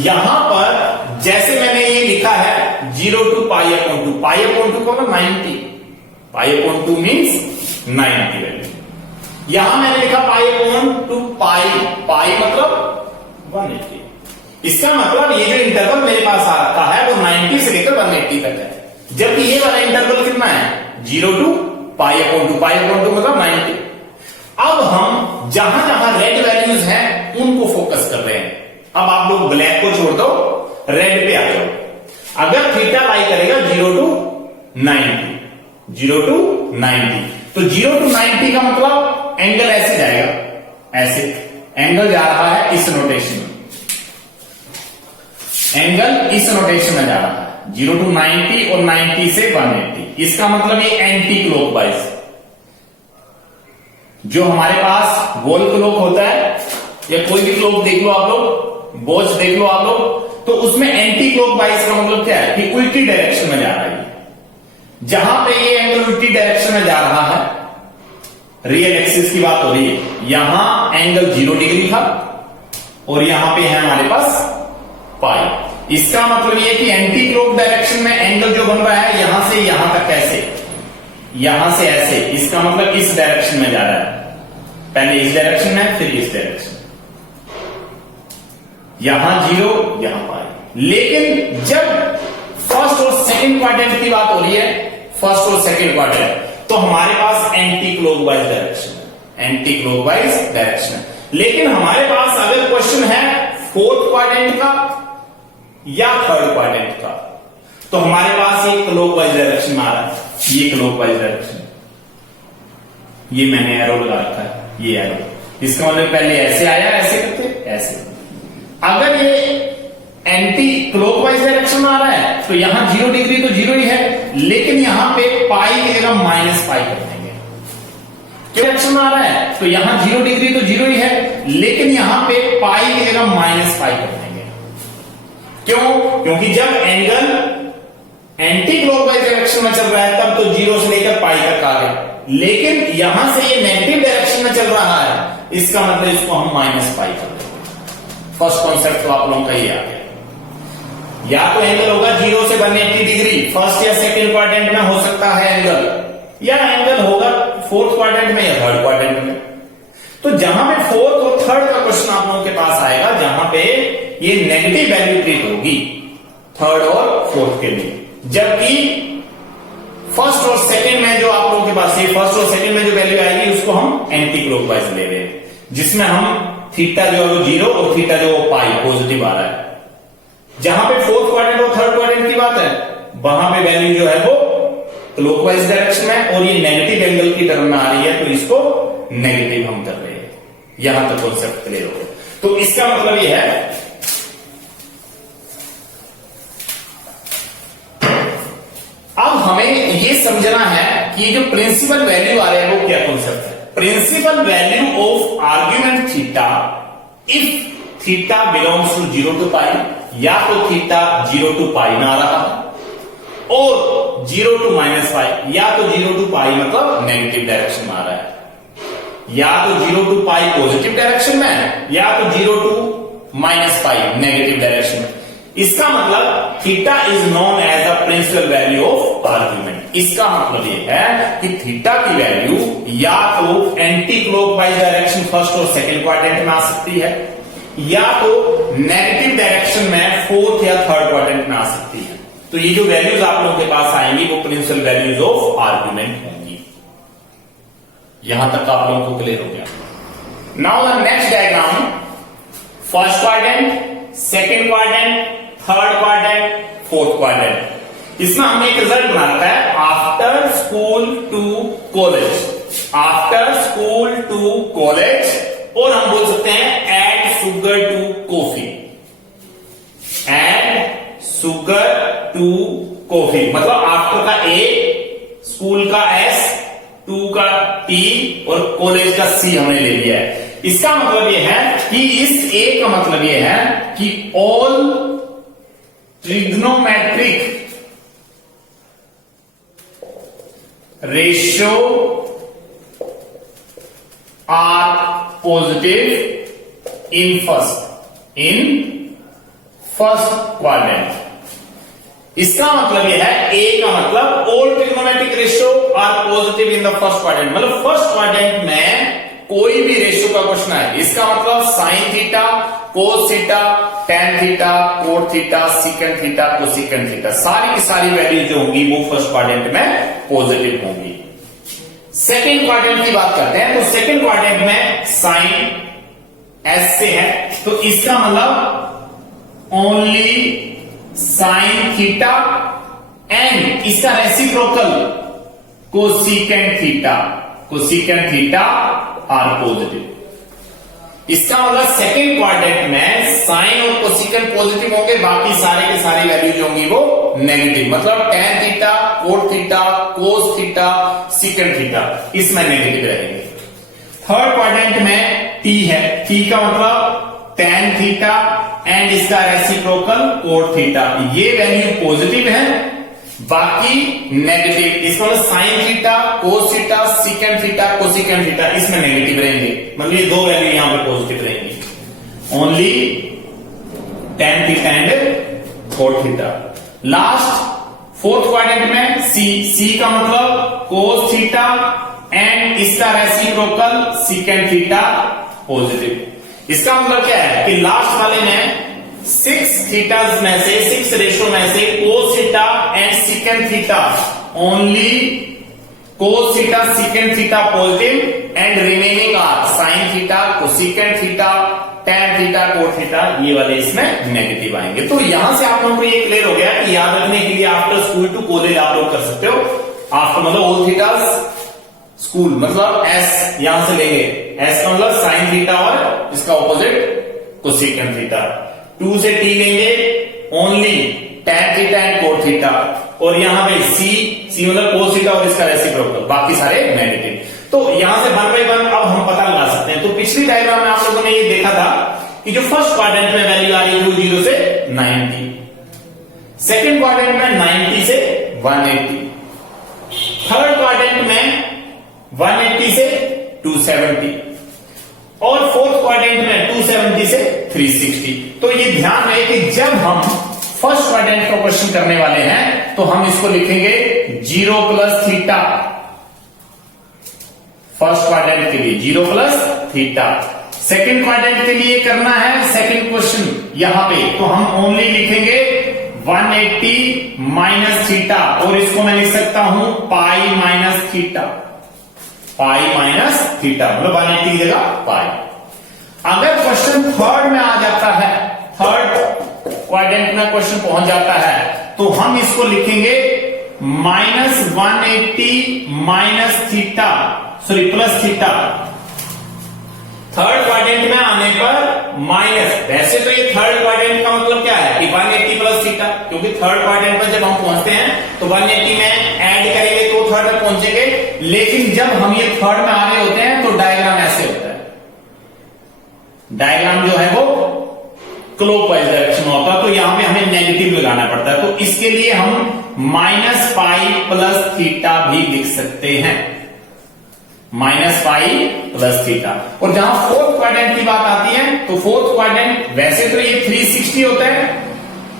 यहां पर जैसे मैंने ये लिखा है 0 to pi upon 2, pi upon 2 को 90, पाई अपॉन 2 मीन्स 90 वैल्यू। यहां मैंने लिखा पाई अपॉन 2 पाई, पाई मतलब 180। इसका मतलब ये जो इंटरवल मेरे पास आ रखा है वो 90 से लेकर 180 तक है, जबकि ये वाला इंटरवल कितना है 0 to pi upon 2, pi upon 2 मतलब 90। अब हम जहां जहां रेड वैल्यूज हैं उनको फोकस कर रहे हैं। अब आप लोग ब्लैक को छोड़ दो, रेड पे आ जाओ। अगर थीटा लाई करेगा 0 टू 90, 0 टू 90, तो 0 टू 90 का मतलब एंगल ऐसे जाएगा, ऐसे एंगल जा रहा है इस नोटेशन में, एंगल इस नोटेशन में जा रहा है 0 टू 90 और 90 से 180। इसका मतलब ये एंटी क्लॉकवाइज, जो हमारे पास वॉल क्लॉक होता है या कोई भी क्लॉक देख लो आप लोग, वॉच देख लो आप लोग, तो उसमें एंटी क्लॉकवाइज का मतलब क्या है कि उल्टी डायरेक्शन में जा रहा है। जहां पे ये एंगल उल्टी डायरेक्शन में जा रहा है, रियल एक्सिस की बात हो रही है, यहां एंगल 0 डिग्री था और यहां पे है हमारे पास पाई। इसका मतलब ये कि एंटी क्लॉक डायरेक्शन में एंगल जो बन रहा है यहां से यहां तक ऐसे, यहां से ऐसे, इसका मतलब इस डायरेक्शन में जा रहा है, पहले इस डायरेक्शन में फिर इस डायरेक्शन, यहां 0 यहां पाई। लेकिन जब फर्स्ट और सेकंड क्वाड्रेंट की बात हो रही है, फर्स्ट और सेकंड क्वाड्रेंट, तो हमारे पास anti clockwise direction, anti clockwise direction. लेकिन हमारे पास अगर क्वेश्चन है फोर्थ क्वाड्रेंट का या थर्ड क्वाड्रेंट का, तो हमारे पास ये क्लॉकवाइज डायरेक्शन में आ रहा है, ये क्लॉकवाइज डायरेक्शन, ये मैंने एरो लगा रखा है, ये एरो, इसका मतलब पहले ऐसे आया, ऐसे करते ऐसे। अगर ये एंटी क्लॉकवाइज डायरेक्शन में आ रहा है तो यहां 0 डिग्री तो 0 ही है, लेकिन यहां पे पाई लेगा माइनस पाई कर देंगे। क्यों डायरेक्शन आ रहा है? तो यहां 0 डिग्री तो 0 ही है, लेकिन यहां पे पाई लेगा माइनस पाई कर देंगे। क्यों? क्योंकि जब एंगल एंटी क्लॉकवाइज डायरेक्शन में चल रहा है तब तो 0 से लेकर पाई तक आ गया, लेकिन यहां से ये नेगेटिव डायरेक्शन में चल रहा है, इसका मतलब इसको हम माइनस पाई कर देंगे। फर्स्ट कॉन्सेप्ट तो आप लोगों का ये आ गया। या तो एंगल होगा 0 से 180 डिग्री, फर्स्ट या सेकंड क्वाड्रेंट में हो सकता है एंगल, या एंगल होगा फोर्थ क्वाड्रेंट में या थर्ड क्वाड्रेंट में। तो जहां पे फोर्थ और थर्ड का क्वेश्चन आप लोगों के पास आएगा, जहां पे ये नेगेटिव वैल्यू ट्रीट होगी थर्ड और फोर्थ के लिए, जबकि फर्स्ट और सेकंड में जो आप लोगों के पास है, फर्स्ट और सेकंड में जो वैल्यू आएगी उसको हम एंटी क्लॉकवाइज ले रहे हैं, जिसमें हम थीटा जो है वो 0 और थीटा जो पाई पॉजिटिव आ रहा है। जहां पे फोर्थ क्वाड्रेंट और थर्ड क्वाड्रेंट की बात है, वहां पे वैल्यू जो है वो क्लॉकवाइज डायरेक्शन में और ये नेगेटिव एंगल की टर्म में आ रही है, तो इसको नेगेटिव हम कर रहे हैं। यहां तक कॉन्सेप्ट क्लियर हो गया। तो इसका मतलब ये है, अब हमें ये समझना है कि जो प्रिंसिपल वैल्यू आ रहा है वो क्या कॉन्सेप्ट है। Principal value of argument theta if theta belongs to 0 to pi, या तो थीटा 0 टू पाई में आ रहा है और 0 टू माइनस पाई, या तो 0 टू पाई मतलब नेगेटिव डायरेक्शन में आ रहा है, या तो 0 टू पाई पॉजिटिव डायरेक्शन में, या तो 0 to minus pi negative direction में। इसका मतलब theta is known as the principal value of argument. इसका मतलब ये है कि थीटा की वैल्यू या तो एंटी क्लॉकवाइज डायरेक्शन फर्स्ट और सेकंड क्वाड्रेंट में आ सकती है, या तो नेगेटिव डायरेक्शन में फोर्थ या थर्ड क्वाड्रेंट में आ सकती है। तो ये जो वैल्यूज आप लोगों के पास आएंगी वो प्रिंसिपल वैल्यूज ऑफ आर्ग्यूमेंट होंगी। यहां तक आप लोगों को क्लियर हो गया। Now the next diagram, first quadrant, second quadrant, third quadrant, fourth quadrant. इसमें हमने एक रिजल्ट बना रखा है after school to college, after school to college, और हम बोल सकते हैं add sugar to coffee, add sugar to coffee. मतलब आफ्टर का ए, स्कूल का एस, टू का टी और कॉलेज का सी हमने ले लिया है। इसका मतलब यह है कि इस ए का मतलब यह है कि all trigonometric ratio are positive in first quadrant. इसका मतलब यह है, ए का मतलब all trigonometric ratio are positive in the first quadrant, मतलब फर्स्ट क्वाड्रेंट में कोई भी रेशियो का क्वेश्चन है। इसका मतलब sine theta, cos theta, tan theta, cot theta, secant theta, cosecant theta, सारी की सारी वैल्यू जो होंगी वो फर्स्ट क्वाड्रेंट में पॉजिटिव होंगी। सेकंड क्वाड्रेंट की बात करते हैं, तो सेकंड क्वाड्रेंट में साइन एस से है, तो इसका मतलब ओनली साइन थीटा एंड इसका reciprocal cosecant theta, cosecant theta are positive. इसका मतलब सेकंड क्वाड्रेंट में साइन और कोसिकेंट पॉजिटिव होंगे, बाकी सारे के सारी वैल्यू जो होंगी वो नेगेटिव, मतलब ten theta, cot theta, cos theta, secant theta इसमें नेगेटिव रहेंगे। थर्ड क्वाड्रेंट में टी है, टी का मतलब टेन थीटा एंड इसका रेसिप्रोकल कोट थीटा, ये वैल्यू पॉजिटिव है, बाकी नेगेटिव। इसका मतलब sine theta, cos theta, secant theta, cosecant theta इसमें नेगेटिव रहेंगे, मतलब ये दो वैल्यू यहां पे पॉजिटिव रहेंगी, only tan theta and cot theta. Last fourth quadrant में सी, सी का मतलब कोस थीटा एंड इसका रेसिप्रोकल सीकेंट थीटा पॉजिटिव। इसका मतलब क्या है कि लास्ट वाले में 6 थीटाज में से 6 रेशो में से cos theta and secant theta, only cos theta secant theta positive and remaining are sine theta, cosecant theta, tan theta, cot theta, ये वाले इसमें नेगेटिव आएंगे। तो यहां से आप लोगों को ये क्लियर हो गया कि याद रखने के लिए आफ्टर स्कूल टू कॉलेज आप लोग कर सकते हो। आफ्टर मतलब ऑल थीटाज, स्कूल मतलब एस यहां से लेंगे, एस का मतलब साइन थीटा और इसका ऑपोजिट कोसिकेंट थीटा। 2 से टी लेंगे only tan theta and cot theta, और यहाँ पे c मतलब cos थीटा और इसका रेसिप्रोकल, बाकी सारे नेगेटिव। तो यहां से 1 by 1 अब हम पता लगा सकते हैं। तो पिछली डायग्राम में आप लोगों ने ये देखा था कि जो फर्स्ट क्वाड्रेंट में वैल्यू आ रही है वो 0 से 90, सेकंड क्वाड्रेंट में 90 से 180, थर्ड क्वाड्रेंट में 180 से 270 और फोर्थ क्वाड्रेंट में 270 से 360। तो ये ध्यान रहे कि जब हम फर्स्ट क्वाड्रेंट का क्वेश्चन करने वाले हैं तो हम इसको लिखेंगे 0 प्लस थीटा, फर्स्ट क्वाड्रेंट के लिए 0 प्लस थीटा। सेकंड क्वाड्रेंट के लिए करना है सेकंड क्वेश्चन यहां पे, तो हम ओनली लिखेंगे 180 माइनस थीटा, और इसको मैं लिख सकता हूं pi minus theta, pi minus theta मतलब 180 की जगह पाई। अगर क्वेश्चन थर्ड में आ जाता है, थर्ड क्वाड्रेंट में क्वेश्चन पहुंच जाता है, तो हम इसको लिखेंगे -180 minus theta, sorry plus theta. Third quadrant में आने पर माइनस, वैसे तो ये थर्ड क्वाड्रेंट का मतलब क्या है कि 180 प्लस थीटा, क्योंकि थर्ड क्वाड्रेंट पर जब हम पहुंचते हैं तो 180 में ऐड करेंगे तो थर्ड में पहुंचेंगे, लेकिन जब हम ये थर्ड में आ रहे होते हैं तो डायग्राम ऐसे होता है, डायग्राम जो है वो क्लॉकवाइज डायरेक्शन में होता है, तो यहां पे हमें नेगेटिव लगाना पड़ता है। तो इसके लिए हम माइनस पाई प्लस थीटा भी लिख सकते हैं, माइनस पाई प्लस थीटा। और जहां फोर्थ क्वाड्रेंट की बात आती है तो फोर्थ क्वाड्रेंट वैसे तो ये 360 होता है,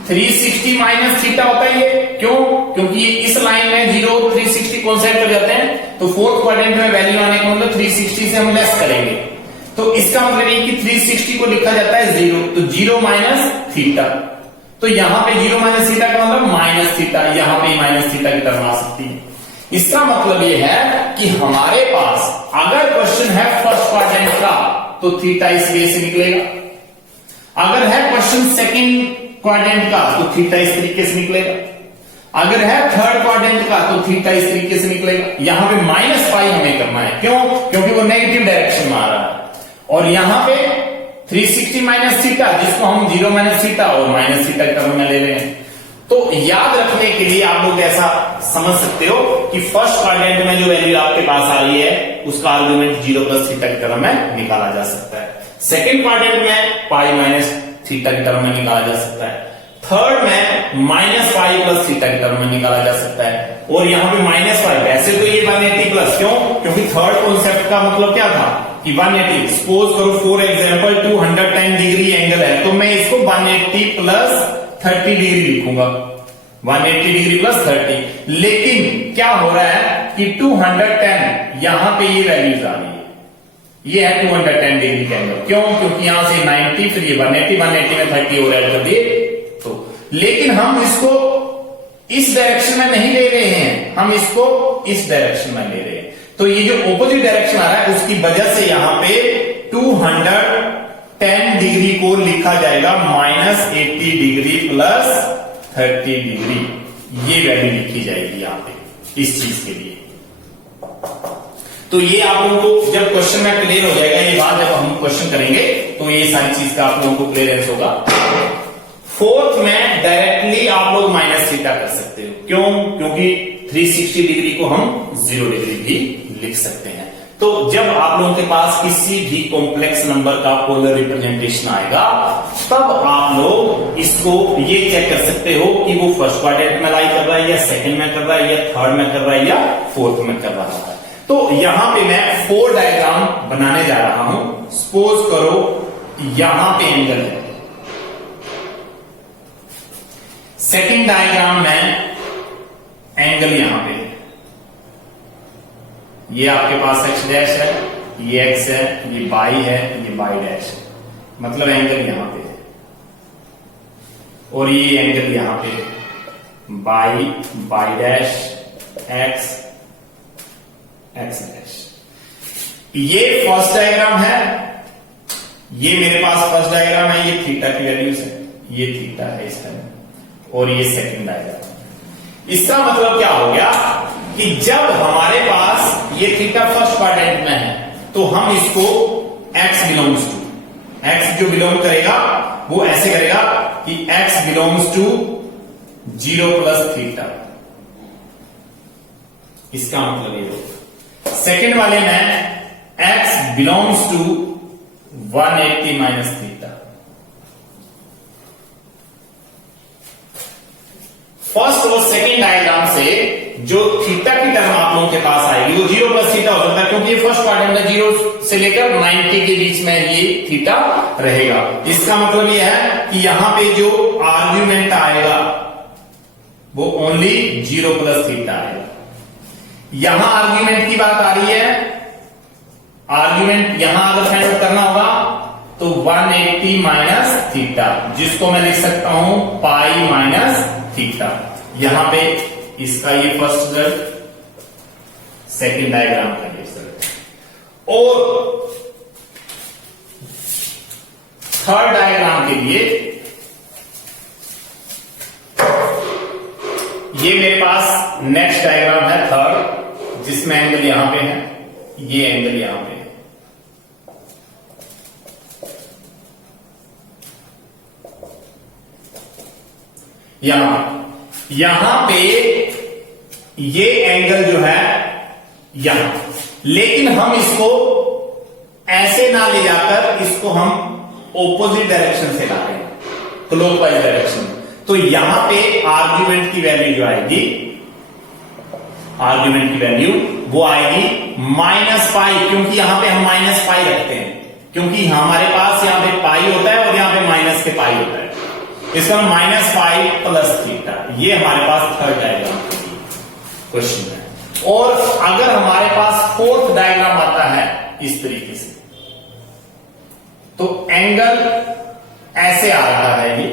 360 माइनस थीटा होता है ये, क्यों? क्योंकि ये इस लाइन में 0 360 कॉन्सेप्ट कर जाते हैं, तो फोर्थ क्वाड्रेंट में वैल्यू आने का मतलब 360 से हम लेस करेंगे, तो इसका मतलब ये कि 360 को लिखा जाता है 0, तो 0 माइनस थीटा, तो यहां पे 0 माइनस थीटा का मतलब माइनस थीटा, यहां पे माइनस थीटा की टर्म आ सकती है। इसका मतलब ये है कि हमारे पास अगर क्वेश्चन है फर्स्ट क्वाड्रेंट का तो थीटा इस वे से निकलेगा, अगर है क्वेश्चन सेकंड क्वाड्रेंट का तो थीटा इस तरीके से निकलेगा, अगर है थर्ड क्वाड्रेंट का तो थीटा इस तरीके से निकलेगा। यहां पे माइनस पाई हमें करना है, क्यों? क्योंकि वो नेगेटिव डायरेक्शन में आ रहा है, और यहां पे 360 माइनस थीटा जिसको हम 0 माइनस थीटा और माइनस थीटा टर्म में ले रहे हैं। तो याद रखने के लिए आप लोग ऐसा समझ सकते हो कि फर्स्ट क्वाड्रेंट में जो वैल्यू आपके पास आ रही है उसका आर्गुमेंट 0 प्लस थीटा की टर्म में निकाला जा सकता है, सेकंड क्वाड्रेंट में पाई माइनस थीटा की टर्म में निकाला जा सकता है, थर्ड में माइनस पाई प्लस थीटा की टर्म में निकाला जा सकता है, और यहां पे माइनस पाई, वैसे तो ये 180 प्लस, क्यों? क्योंकि थर्ड कॉन्सेप्ट का मतलब क्या था कि 180, सपोज करो फॉर एग्जांपल 210 डिग्री एंगल है, तो मैं इसको 180 प्लस 30 डिग्री लिखूंगा, 180 डिग्री प्लस 30, लेकिन क्या हो रहा है कि 210 यहां पे ये वैल्यूज आ रही है, ये है 210 डिग्री का एंगल, क्यों? क्योंकि यहां से 90 फिर ये 180 में 30 और ऐड कर दिए, तो लेकिन हम इसको इस डायरेक्शन में नहीं ले रहे हैं, हम इसको इस डायरेक्शन में ले रहे हैं, तो ये जो ऑपोजिट डायरेक्शन आ रहा है उसकी वजह से यहां पे 210 डिग्री को लिखा जाएगा -80 डिग्री प्लस 30 डिग्री, ये वैल्यू लिखी जाएगी यहां पे इस चीज के लिए। तो ये आप लोगों को जब क्वेश्चन में क्लियर हो जाएगा, ये बात जब हम क्वेश्चन करेंगे तो ये सारी चीज का आप लोगों को क्लियरेंस होगा। फोर्थ में डायरेक्टली आप लोग माइनस थीटा कर सकते हो, क्यों? क्योंकि 360 डिग्री को हम 0 डिग्री भी लिख सकते हैं। तो जब आप लोगों के पास किसी भी कॉम्प्लेक्स नंबर का पोलर रिप्रेजेंटेशन आएगा तब आप लोग इसको ये चेक कर सकते हो कि वो फर्स्ट क्वाड्रेंट में लाई कर रहा है या सेकंड में कर रहा है या थर्ड में कर रहा है या फोर्थ में कर रहा है। तो यहां पे मैं 4 डायग्राम बनाने जा रहा हूं। सपोज करो यहां पे एंगल है, सेकंड डायग्राम में एंगल यहां पे, ये आपके पास x डैश है, ये x है, ये y है, ये y डैश है, मतलब एंगल यहां पे है, और ये एंगल यहां पे y डैश x डैश। ये फर्स्ट डायग्राम है, ये मेरे पास फर्स्ट डायग्राम है, ये थीटा की वैल्यूज है, ये थीटा है इसका, और ये सेकंड डायग्राम। इसका मतलब क्या हो गया कि जब हमारे पास ये थीटा फर्स्ट क्वाड्रेंट में है तो हम इसको x बिलोंग्स टू, x जो बिलोंग करेगा वो ऐसे करेगा कि x belongs to 0 plus theta, इसका मतलब ये होगा। सेकेंड वाले में x belongs to 180 minus theta. First और सेकेंड डायग्राम से जो थीटा की टर्म आप लोगों के पास आएगी वो 0 प्लस थीटा हो सकता है, क्योंकि ये फर्स्ट क्वाड्रेंट में 0 से लेकर 90 के बीच में ये थीटा रहेगा। इसका मतलब ये है कि यहां पे जो आर्ग्यूमेंट आएगा वो ओनली 0 प्लस थीटा आएगा। यहां आर्ग्यूमेंट की बात आ रही है, आर्ग्यूमेंट यहां अगर फाइंड आउट करना होगा तो 180 माइनस थीटा, जिसको मैं लिख सकता हूं पाई माइनस थीटा। यहां पे इसका ये फर्स्ट रिजल्ट, सेकेंड डायग्राम का ये रिजल्ट, और थर्ड डायग्राम के लिए ये मेरे पास नेक्स्ट डायग्राम है थर्ड, जिसमें एंगल यहां पे है, ये एंगल यहां पे है। यहां पे ये एंगल जो है यहां, लेकिन हम इसको ऐसे ना ले जाकर इसको हम ऑपोजिट डायरेक्शन से ला रहे हैं, क्लॉकवाइज डायरेक्शन। तो यहां पे आर्ग्यूमेंट की वैल्यू जो आएगी, आर्ग्यूमेंट की वैल्यू वो आएगी माइनस पाई, क्योंकि यहां पे हम माइनस पाई रखते हैं, क्योंकि हमारे पास यहां पे पाई होता है और यहां पे माइनस के पाई होता है। इसका माइनस पाई प्लस थीटा, ये हमारे पास थर्ड डायग्राम क्वेश्चन है। और अगर हमारे पास फोर्थ डायग्राम आता है इस तरीके से, तो एंगल ऐसे आ रहा है,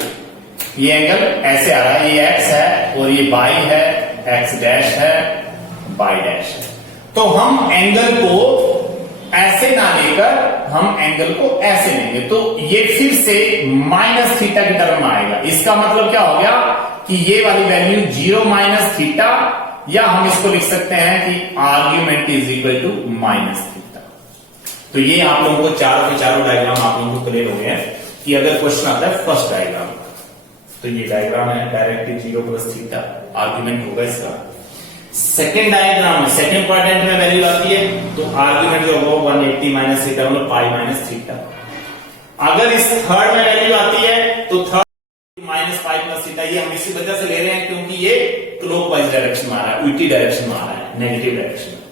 ये एंगल ऐसे आ रहा है, ये x है और ये y है, x डैश है, y डैश है। तो हम एंगल को ऐसे ना लेकर हम एंगल को ऐसे लेंगे, तो ये फिर से माइनस थीटा की टर्म में आएगा। इसका मतलब क्या हो गया कि ये वाली वैल्यू 0 माइनस थीटा, या हम इसको लिख सकते हैं कि argument is equal to minus theta. तो ये आप लोगों को चारों के चारों डायग्राम आप लोगों को क्लियर हो गए हैं कि अगर क्वेश्चन आता है फर्स्ट डायग्राम, तो ये डायग्राम है डायरेक्टली 0 प्लस थीटा आर्ग्यूमेंट होगा इसका। सेकेंड डायग्राम में सेकेंड क्वाड्रेंट में वैल्यू आती है, तो आर्ग्यूमेंट जो होगा 180 माइनस थीटा, मतलब पाई माइनस थीटा। अगर इस थर्ड में वैल्यू आती है तो third minus pi plus theta, ये हम इसी वजह से ले रहे हैं क्योंकि ये क्लॉकवाइज डायरेक्शन में आ रहा है, उल्टी डायरेक्शन में आ रहा है, नेगेटिव डायरेक्शन में।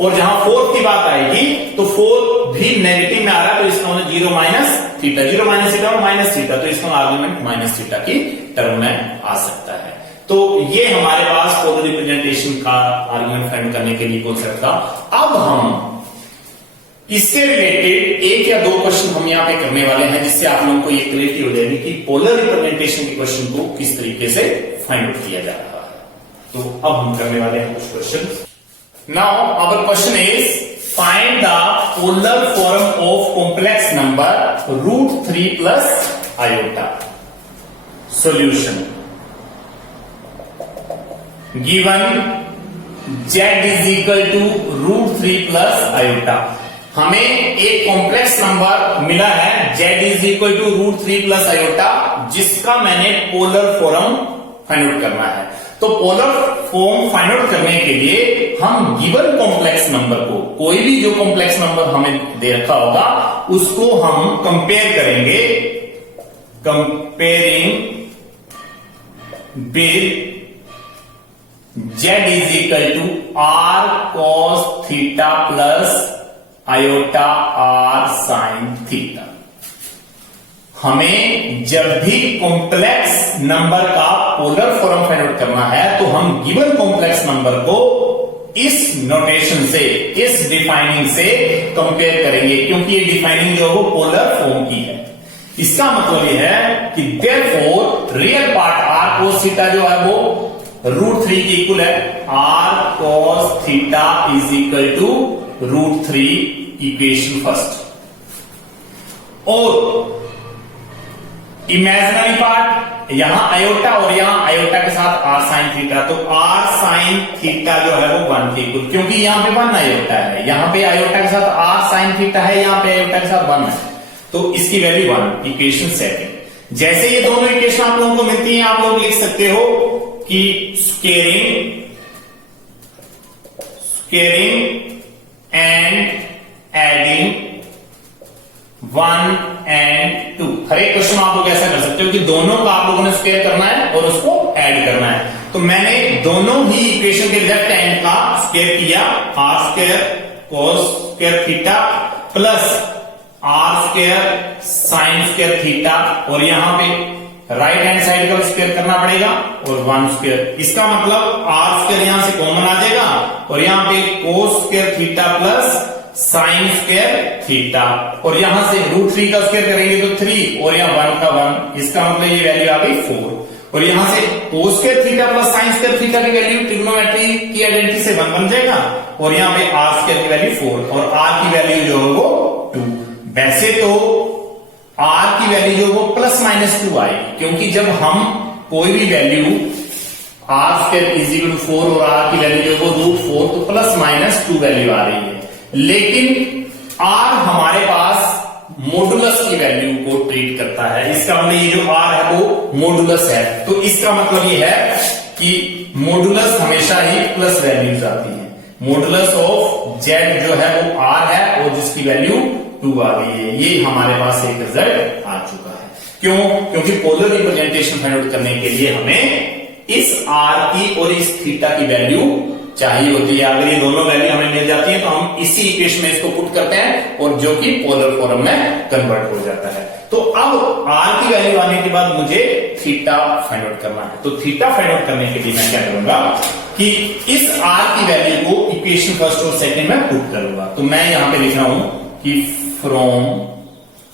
और जहां फोर्थ की बात आएगी तो फोर्थ भी नेगेटिव में आ रहा है, तो इसका मतलब 0 minus theta, 0 minus theta minus theta, तो इसका आर्ग्यूमेंट माइनस थीटा की टर्म में आ सकता है। तो ये हमारे पास पोलर रिप्रेजेंटेशन का आर्गुमेंट फाइंड करने के लिए कॉन्सेप्ट था। अब हम इससे रिलेटेड एक या दो क्वेश्चन हम यहां पे करने वाले हैं, जिससे आप लोगों को ये क्लियरिटी हो जाएगी कि पोलर रिप्रेजेंटेशन के क्वेश्चन को किस तरीके से फाइंड आउट किया जा रहा है। तो अब हम करने वाले हैं कुछ question. Now our question is find the polar form of complex number √3 plus iota. Solution given z is equal to √3 plus iota. हमें एक कॉम्प्लेक्स नंबर मिला है z is equal to √3 plus iota, जिसका मैंने पोलर फॉर्म फाइंड आउट करना है। तो polar form find out करने के लिए हम गिवन कॉम्प्लेक्स नंबर को, कोई भी जो कॉम्प्लेक्स नंबर हमें दे रखा होगा उसको हम कंपेयर करेंगे, comparing with z is equal to r cos theta plus iota r sin theta. हमें जब भी कॉम्प्लेक्स नंबर का पोलर फॉर्म फाइंड आउट करना है तो हम गिवन कॉम्प्लेक्स नंबर को इस नोटेशन से, इस डिफाइनिंग से कंपेयर करेंगे, क्योंकि ये डिफाइनिंग जो है वो पोलर फॉर्म की है। इसका मतलब यह है कि therefore real part r cos theta जो है वो √3 के इक्वल है, r cos theta is equal to √3 equation first. और इमेजिनरी पार्ट यहां आयोटा और यहां आयोटा के साथ r sin थीटा, तो r sin थीटा जो है वो 1 के इक्वल, क्योंकि यहां पे 1 आयोटा है, यहां पे आयोटा के साथ r sin थीटा है, यहां पे आयोटा के साथ 1 है, तो इसकी वैल्यू 1, इक्वेशन सेकंड। जैसे ये दोनों इक्वेशन आप लोगों को मिलती हैं, आप लोग लिख सकते हो कि स्केयरिंग एंड एडिंग 1 and 2। हर एक क्वेश्चन आप लोग ऐसा कर सकते हो कि दोनों का आप लोगों ने स्क्वायर करना है और उसको ऐड करना है। तो मैंने दोनों ही इक्वेशन के लेफ्ट हैंड का स्क्वायर किया, r square cos square theta plus r square sine square theta, और यहां पे राइट हैंड साइड का स्क्वायर करना पड़ेगा और 1 स्क्वायर। इसका मतलब आर स्क्वायर यहां से कॉमन आ जाएगा और यहां पे कोस square theta plus sign square theta, और यहां से √3 का स्क्वायर करेंगे तो 3 और यहां 1 का 1, इसका मतलब ये वैल्यू आ गई 4। और यहां से कोस square theta plus sign square theta की वैल्यू ट्रिग्नोमेट्री की आइडेंटिटी से 1 बन जाएगा, और यहां पे आर स्क्वायर की वैल्यू 4 और आर की वैल्यू जो है वो 2। वैसे तो आर की वैल्यू जो वो ±2 आएगी, क्योंकि जब हम कोई भी value r square is equal to 4 और आर की वैल्यू जो वो √4, तो ±2 वैल्यू आ रही है। लेकिन आर हमारे पास मॉडुलस की वैल्यू को ट्रीट करता है, इसका मतलब ये जो आर है वो मॉडुलस है, तो इसका मतलब ये है कि मॉडुलस हमेशा ही प्लस वैल्यूज आती है। मॉडुलस ऑफ जेड जो है वो आर है और जिसकी वैल्यू 2 आ गई है। ये हमारे पास एक रिजल्ट आ चुका है। क्यों? क्योंकि पोलर रिप्रेजेंटेशन फाइंड आउट करने के लिए हमें इस आर की और इस थीटा की वैल्यू चाहिए होती है। अगर ये दोनों वैल्यू हमें मिल जाती है तो हम इसी इक्वेशन में इसको पुट करते हैं और जो कि पोलर फॉर्म में कन्वर्ट हो जाता है। तो अब आर की वैल्यू आने के बाद मुझे थीटा फाइंड आउट करना है। तो थीटा फाइंड आउट करने के लिए मैं क्या करूंगा कि इस आर की वैल्यू को इक्वेशन फर्स्ट और सेकंड में पुट करूंगा। तो मैं यहां पे लिख रहा हूं कि फ्रॉम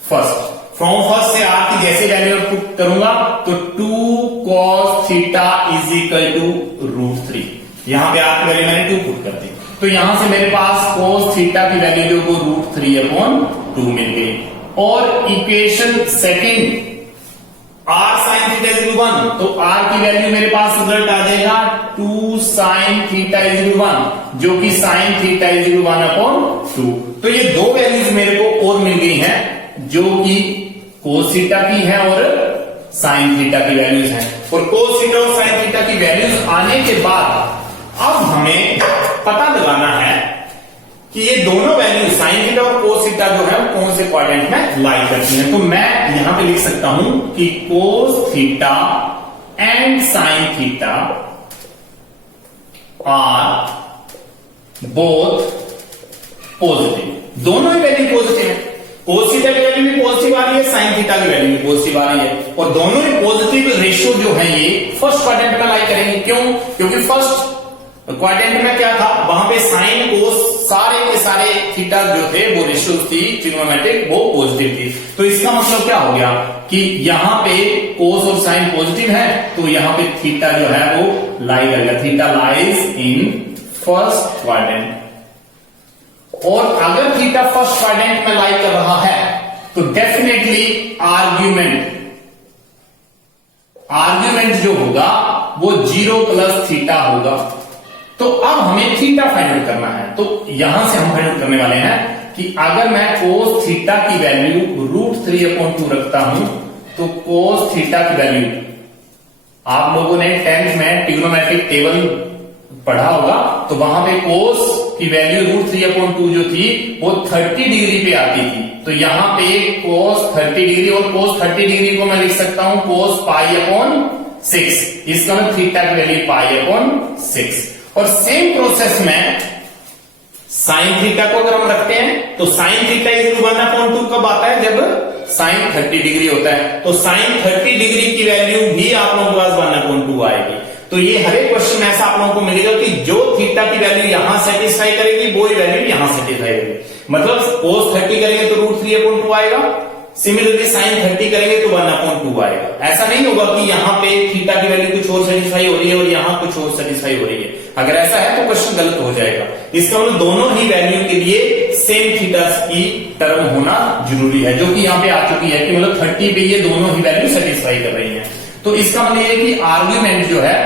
फर्स्ट से आर की जैसे वैल्यू पुट करूंगा तो 2 cos theta is equal to √3। यहां पे आर की वैल्यू मैंने 2 पुट कर दी, तो यहां से मेरे पास cos थीटा की वैल्यू जो वो √3/2 मिल गई। और equation second r sine theta is 1, तो आर की वैल्यू मेरे पास रिजल्ट आ जाएगा 2 sin थीटा इज 1, जो कि साइन थीटा इज 1/2। तो ये दो वैल्यूज मेरे को और मिल गई हैं जो कि cos थीटा की है और साइन थीटा की वैल्यूज हैं। और cos थीटा और साइन थीटा की वैल्यूज आने के बाद अब हमें पता लगाना है कि ये दोनों वैल्यू साइन थीटा और cos थीटा जो है कौन से क्वाड्रेंट में लाई करती हैं। तो मैं यहां पे लिख सकता हूं कि cos theta and sine theta are both positive. दोनों ही वैल्यू पॉजिटिव है। cos थीटा की वैल्यू भी पॉजिटिव आ रही है, साइन थीटा की वैल्यू भी पॉजिटिव आ रही है, और दोनों ही पॉजिटिव रेशियो जो है ये फर्स्ट क्वाड्रेंट में लाई करेंगे। क्यों? क्योंकि फर्स्ट क्वाड्रेंट में क्या था, वहां पे साइन कोस सारे के सारे थीटा जो थे वो रेशियोज थी ट्रिग्नोमेट्रिक, वो पॉजिटिव थी। तो इसका मतलब क्या हो गया कि यहां पे कोस और साइन पॉजिटिव है, तो यहां पे थीटा जो है वो लाई करेगा। थीटा लाइज इन फर्स्ट क्वाड्रेंट। और अगर थीटा फर्स्ट क्वाड्रेंट में लाई कर रहा है तो डेफिनेटली आर्ग्यूमेंट जो होगा वो 0 + थीटा होगा। तो अब हमें थीटा फाइंड आउट करना है। तो यहां से हम फाइंड आउट करने वाले हैं कि अगर मैं cos थीटा की वैल्यू √3/2 रखता हूं तो cos थीटा की वैल्यू, आप लोगों ने 10th में ट्रिग्नोमेट्रिक टेबल पढ़ा होगा, तो वहां पे cos की वैल्यू √3/2 जो थी वो 30 डिग्री पे आती थी। तो यहां पे cos 30 डिग्री, और cos 30 डिग्री को मैं लिख सकता हूं cos π/6। इसका मतलब थीटा की वैल्यू π/6। और सेम प्रोसेस में साइन थीटा को अगर हम रखते हैं तो साइन थीटा इज 1/2 कब आता है, जब साइन 30 डिग्री होता है। तो साइन 30 डिग्री की वैल्यू भी आप लोगों के पास 1/2 आएगी। तो ये हर एक क्वेश्चन ऐसा आप लोगों को मिलेगा कि जो थीटा की वैल्यू यहां सेटिस्फाई करेगी वो ही वैल्यू यहां सेटिस्फाई करेगी। मतलब cos 30 करेंगे तो √3/2 आएगा, सिमिलरली साइन 30 करेंगे तो 1/2 आएगा। ऐसा नहीं होगा कि यहां पे थीटा की वैल्यू कुछ और सेटिस्फाई हो रही है और यहां कुछ और सेटिस्फाई हो रही है। अगर ऐसा है तो क्वेश्चन गलत हो जाएगा। इसका मतलब दोनों ही वैल्यू के लिए सेम थीटा की टर्म होना जरूरी है, जो कि यहां पे आ चुकी है कि मतलब 30 पे ये दोनों ही वैल्यू सेटिस्फाई कर रही है। तो इसका मतलब ये कि आर्ग्यूमेंट जो है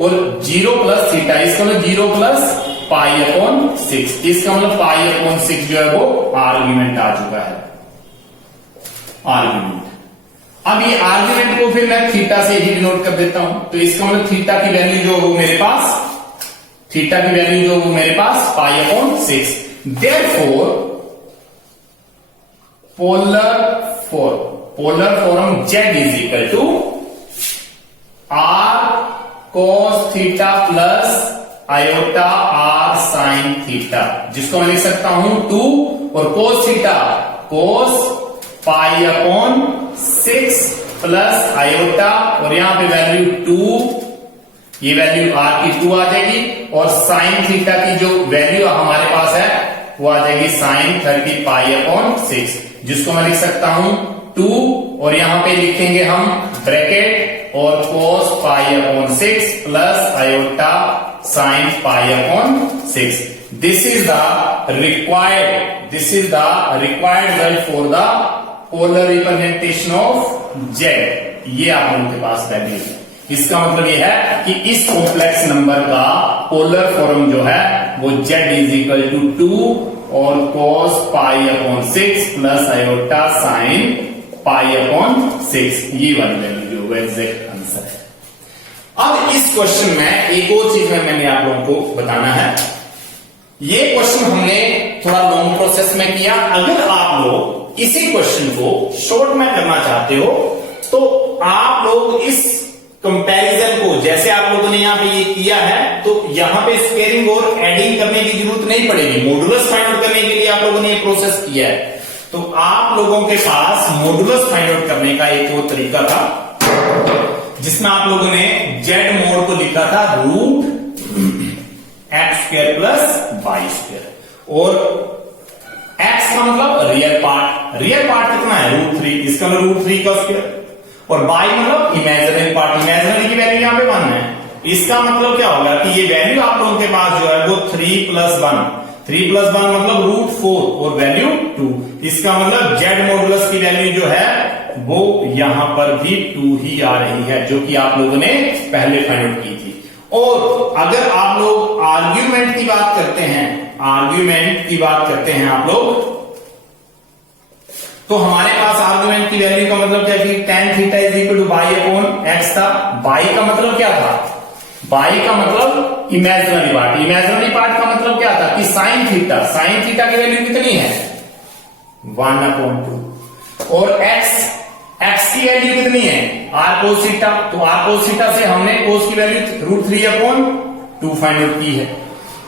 और 0 + थीटा, इसका मतलब 0 + π/6, इसका मतलब π/6 जो है वो आर्ग्यूमेंट आ चुका है। आर्ग्यूमेंट अब ये आर्ग्यूमेंट को फिर मैं थीटा से ही डिनोट कर देता हूं, तो इसका मतलब थीटा की वैल्यू जो वो मेरे पास pi upon 6। Therefore polar form z is equal to r cos theta plus iota r sin theta, जिसको मैं लिख सकता हूं 2 और cos theta cos pi upon 6 plus iota, और यहां पे वैल्यू 2, ये वैल्यू r की 2 आ जाएगी, और sin थीटा की जो वैल्यू हमारे पास है वो आ जाएगी sin 30 पाई अपॉन 6, जिसको मैं लिख सकता हूं 2 और यहां पे लिखेंगे हम ब्रैकेट और cos pi upon 6 plus iota sin pi upon 6। This is the required result for the polar representation of z। ये आप लोगों के पास वैल्यू है। इसका मतलब ये है कि इस कॉम्प्लेक्स नंबर का पोलर फॉर्म जो है वो z इज इक्वल टू 2 और cos pi upon 6 plus iota sin पाई अपॉन 6, ये वाली वैल्यू जो एग्जैक्ट आंसर है। अब इस क्वेश्चन में एक और चीज में मैंने आप लोगों को बताना है। ये क्वेश्चन हमने थोड़ा लॉन्ग प्रोसेस में किया। अगर आप लोग इसी क्वेश्चन को शॉर्ट में करना चाहते हो तो आप लोग इस कंपैरिजन को, जैसे आप लोगों ने यहां पे ये किया है, तो यहां पे स्क्वेयरिंग और एडिंग करने की जरूरत नहीं पड़ेगी। मॉडुलस फाइंड आउट करने के लिए आप लोगों ने ये प्रोसेस किया है, तो आप लोगों के पास मॉडुलस फाइंड आउट करने का एक और तरीका था, जिसमें आप लोगों ने जेड मोड को लिखा था root x square plus y square, और एक्स का मतलब रियल पार्ट कितना है √3, इसका मतलब √3 का स्क्वायर, और बाई मतलब इमेजिनरी पार्ट, इमेजिनरी की वैल्यू यहां पे 1 है। इसका मतलब क्या होगा कि ये वैल्यू आप लोगों के पास जो है वो 3 + 1 मतलब √4 और वैल्यू 2। इसका मतलब जेड मॉडुलस की वैल्यू जो है वो यहां पर भी 2 ही आ रही है, जो कि आप लोगों ने पहले फाइंड आउट की थी। और अगर आप लोग आर्ग्यूमेंट की बात करते हैं आप लोग, तो हमारे पास आर्गुमेंट की वैल्यू का मतलब क्या कि tan theta is equal two by upon x था। बाई का मतलब क्या था? बाई का मतलब इमेजिनरी पार्ट का मतलब क्या था कि साइन थीटा की वैल्यू कितनी है 1/2, और एक्स की वैल्यू कितनी है r cos थीटा, तो r cos थीटा से हमने cos की वैल्यू √3/2 फाइंड आउट की है।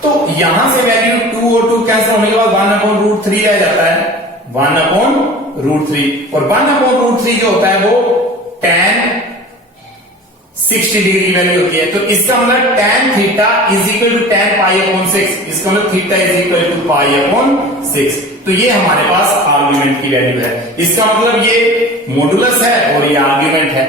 तो यहां से वैल्यू 2 और 2 कैंसिल होने के बाद 1/√3 रह जाता है, 1/√3, और 1/√3 जो होता है वो tan 60 डिग्री की वैल्यू होती है। तो इसका मतलब tan theta is equal to tan pi upon 6, इसका मतलब theta is equal to pi upon 6। तो ये हमारे पास आर्ग्यूमेंट की वैल्यू है। इसका मतलब ये मॉडुलस है और ये आर्ग्यूमेंट है।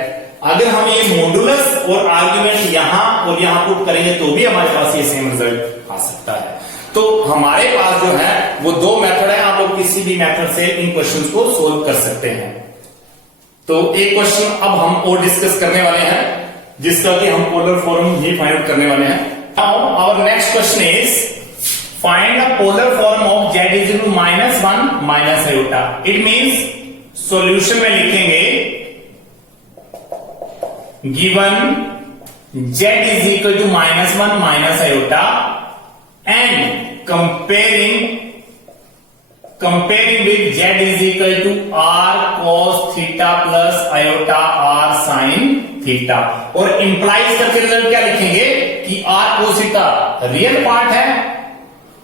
अगर हम ये मॉडुलस और आर्ग्यूमेंट यहां और यहां पुट करेंगे तो भी हमारे पास ये सेम रिजल्ट आ सकता है। तो हमारे पास जो है वो 2 मेथड है, आप लोग किसी भी मेथड से इन क्वेश्चंस को सोल्व कर सकते हैं। तो एक क्वेश्चन अब हम और डिस्कस करने वाले हैं, जिसका कि हम पोलर फॉर्म ही फाइंड आउट करने वाले हैं। Now our next question is find the polar form of z is equal to -1 minus iota. It means solution में लिखेंगे given z is equal to -1 minus iota and comparing with z is equal to r cos theta plus iota r sin theta, और implies करके result क्या लिखेंगे कि r cos theta real part है,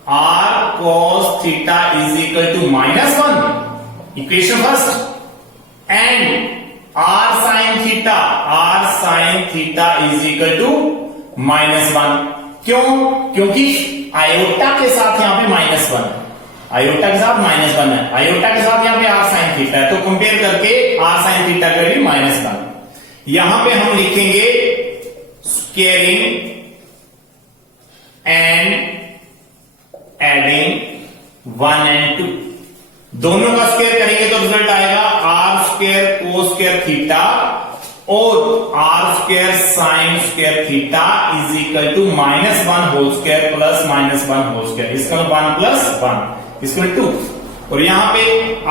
r cos theta is equal to -1 equation first, and r sin theta is equal to -1। क्यों? क्योंकि iota के साथ यहां पे -1 है, आयोटा के साथ -1 है, आयोटा के साथ यहां पे r sin थीटा है, तो कंपेयर करके r sin थीटा का वैल्यू -1। यहां पे हम लिखेंगे स्क्वेयरिंग एंड एडिंग 1 और 2, दोनों का स्क्वायर करेंगे तो रिजल्ट आएगा r² cos² थीटा और r² sin² theta is equal to -1 whole square plus -1 whole square, इसका 1 + 1 इसका 2, और यहां पे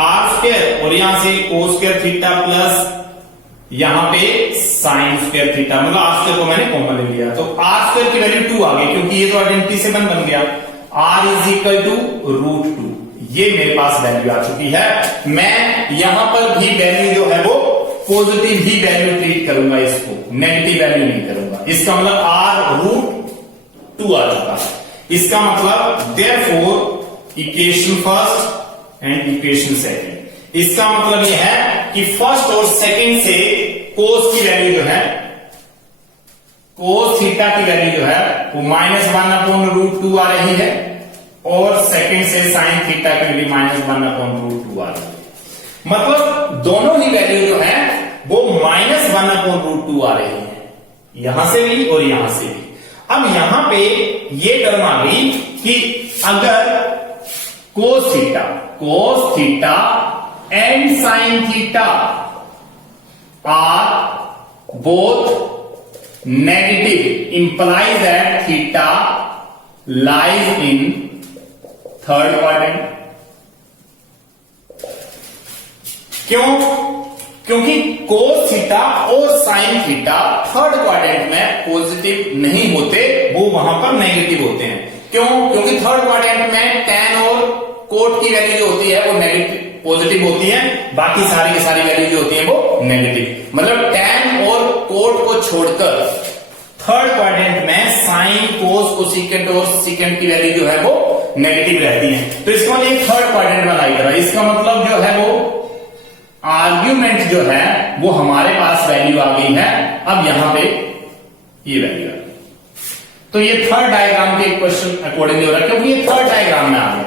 r² और यहां से cos² थीटा प्लस यहां पे साइन स्क्वायर थीटा, मतलब आर स्क्वायर को मैंने कॉमन ले लिया, तो आर स्क्वायर की वैल्यू 2 आ गई, क्योंकि ये तो आइडेंटिटी से बन गया। आर इज इक्वल टू √2, ये मेरे पास वैल्यू आ चुकी है। मैं यहां पर भी वैल्यू जो है वो पॉजिटिव ही वैल्यू ट्रीट करूंगा, इसको नेगेटिव वैल्यू नहीं करूंगा। इसका मतलब r√2 आ चुका है। इसका मतलब therefore equation first and equation second, इसका मतलब यह है कि फर्स्ट और सेकंड से कोस की वैल्यू जो है, कोस थीटा की वैल्यू जो है वो -1/√2 आ रही है, और सेकंड से साइन थीटा की वैल्यू -1/√2 आ रही है। मतलब दोनों ही वैल्यू जो है वो -1/√2 आ रही है, यहां से भी और यहां से भी। अब यहां पे ये टर्म आ गई कि अगर cos theta and sine theta are both negative, implies that theta lies in third quadrant. क्यों? क्योंकि कोस थीटा और साइन थीटा थर्ड क्वाड्रेंट में पॉजिटिव नहीं होते, वो वहां पर नेगेटिव होते हैं। क्यों? क्योंकि थर्ड क्वाड्रेंट में tan और कोट की वैल्यू जो होती है वो नेगेटिव पॉजिटिव होती है, बाकी सारी की सारी वैल्यू जो होती है वो नेगेटिव। मतलब tan और कोट को छोड़कर थर्ड क्वाड्रेंट में साइन, कोस, कोसेकेंट और सेकेंट की वैल्यू जो है वो नेगेटिव रहती है। तो इसका मतलब थर्ड क्वाड्रेंट में लाई कर रहा है। इसका मतलब जो है वो आर्ग्यूमेंट जो है वो हमारे पास वैल्यू आ गई है। अब यहां पे ये वैल्यू है, तो ये थर्ड डायग्राम के क्वेश्चन अकॉर्डिंगली हो रहा है, क्योंकि ये थर्ड डायग्राम में आ गया।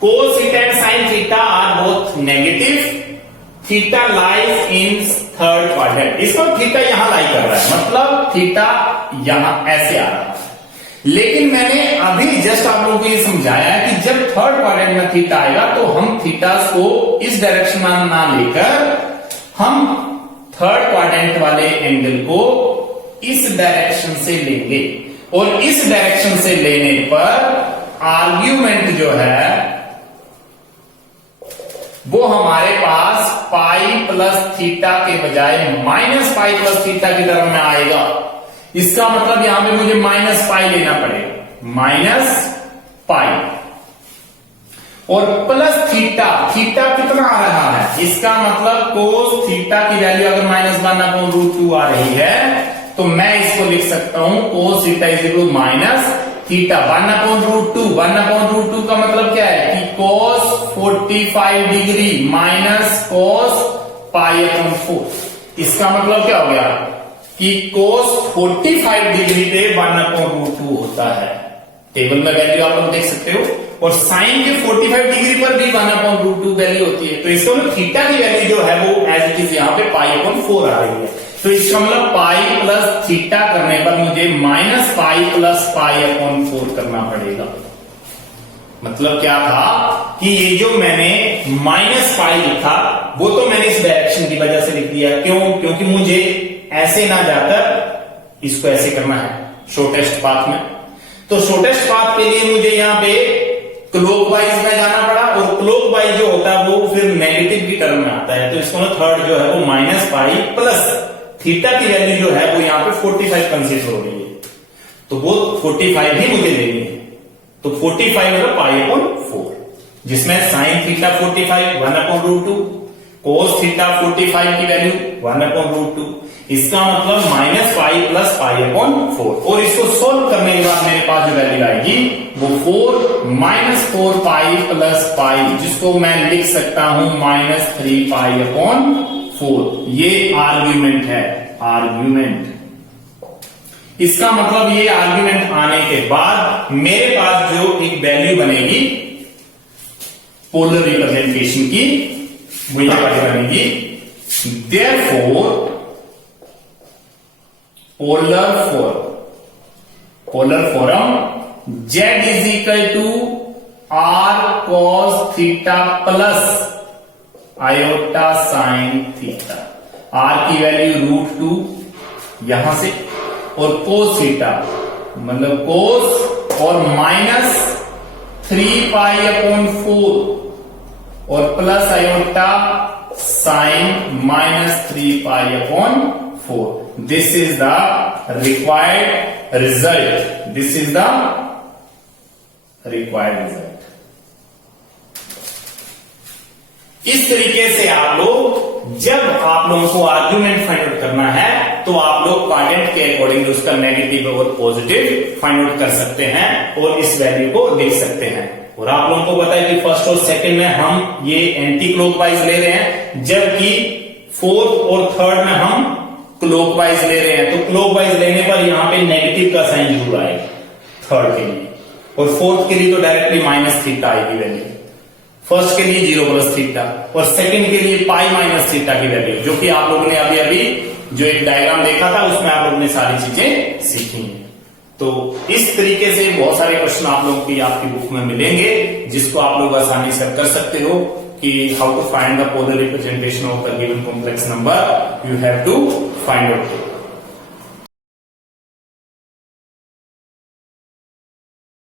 Cos theta and sine theta are both negative, theta lies in third quadrant. इसको थीटा यहां लाई कर रहा है, मतलब थीटा यहां ऐसे आ रहा है। लेकिन मैंने अभी जस्ट आप लोगों को ये समझाया है कि जब थर्ड क्वाड्रेंट में थीटा आएगा तो हम थीटा को इस डायरेक्शन में ना लेकर हम थर्ड क्वाड्रेंट वाले एंगल को इस डायरेक्शन से लेंगे, और इस डायरेक्शन से लेने पर आर्ग्यूमेंट जो है वो हमारे पास पाई प्लस थीटा के बजाय -पाई प्लस थीटा की टर्म में आएगा। इसका मतलब यहां पे मुझे -पाई लेना पड़ेगा, -पाई और प्लस थीटा। थीटा कितना आ रहा है? इसका मतलब कोस थीटा की वैल्यू अगर -1/√2 आ रही है तो मैं इसको लिख सकता हूं cos theta is equal minus theta 1/√2। 1/√2 का मतलब क्या है कि cos 45 डिग्री माइनस cos π/4। इसका मतलब क्या हो गया कि cos 45 डिग्री पे 1/√2 होता है। टेबल में वैल्यू आप लोग देख सकते हो, और साइन के 45 डिग्री पर भी 1/√2 वैल्यू होती है। तो इसका मतलब थीटा की वैल्यू जो है वो एज इट इज यहां पे π/4 आ रही है। तो इसका मतलब पाई प्लस थीटा करने पर मुझे -पाई प्लस π/4 करना पड़ेगा। मतलब क्या था कि ये जो मैंने -पाई लिखा वो तो मैंने इस डायरेक्शन की वजह से लिख दिया। क्यों? क्योंकि मुझे ऐसे ना जाकर इसको ऐसे करना है शॉर्टेस्ट पाथ में। तो शॉर्टेस्ट पाथ के लिए मुझे यहां पे क्लॉकवाइज में जाना पड़ा, और क्लॉकवाइज जो होता है वो फिर नेगेटिव की टर्म में आता है। तो इसको थर्ड जो है वो -पाई प्लस थीटा की वैल्यू जो है वो यहां पे 45 कंसीडर हो रही है, तो वो 45 ही मुझे लेनी है। तो 45 मतलब π/4, जिसमें साइन थीटा 45 1/√2, कोस थीटा 45 की वैल्यू 1/√2। इसका मतलब -पाई प्लस π/4, और इसको सोल्व करने के बाद मेरे पास जो वैल्यू आएगी वो 4 पाई प्लस पाई, जिसको मैं लिख सकता हूं -3 π/4। ये आर्ग्यूमेंट है, आर्ग्यूमेंट। इसका मतलब ये आर्ग्यूमेंट आने के बाद मेरे पास जो एक वैल्यू बनेगी पोलर रिप्रेजेंटेशन की, वो यहां पर बनेगी therefore polar form z is equal to r cos theta plus iota sine theta. r की वैल्यू √2 यहां से, और कोस थीटा मतलब कोस और -3 π/4 और plus iota sine -3π/4. This is the required result. This is the required result. इस तरीके से आप लोग, जब आप लोगों को आर्ग्यूमेंट फाइंड आउट करना है तो आप लोग क्वाड्रेंट के अकॉर्डिंग उसका नेगेटिव और पॉजिटिव फाइंड आउट कर सकते हैं और इस वैल्यू को देख सकते हैं. और आप लोगों को पता है कि फर्स्ट और सेकंड में हम ये एंटी क्लॉकवाइज ले रहे हैं, जबकि फोर्थ और थर्ड में हम क्लॉकवाइज ले रहे हैं. तो क्लॉकवाइज लेने पर यहां पे नेगेटिव का साइन जरूर आएगा थर्ड के लिए, और फोर्थ के लिए तो डायरेक्टली -θ आएगी वैल्यू. फर्स्ट के लिए 0 + θ और सेकंड के लिए π - θ की वैल्यू, जो कि आप लोगों ने अभी जो एक डायग्राम देखा था उसमें आप लोगों ने सारी चीजें सीखी हैं. तो इस तरीके से बहुत सारे क्वेश्चन आप लोगों की आपकी बुक में मिलेंगे, जिसको आप लोग आसानी से कर सकते हो कि how to find the polar representation of the given complex number. You have to find out.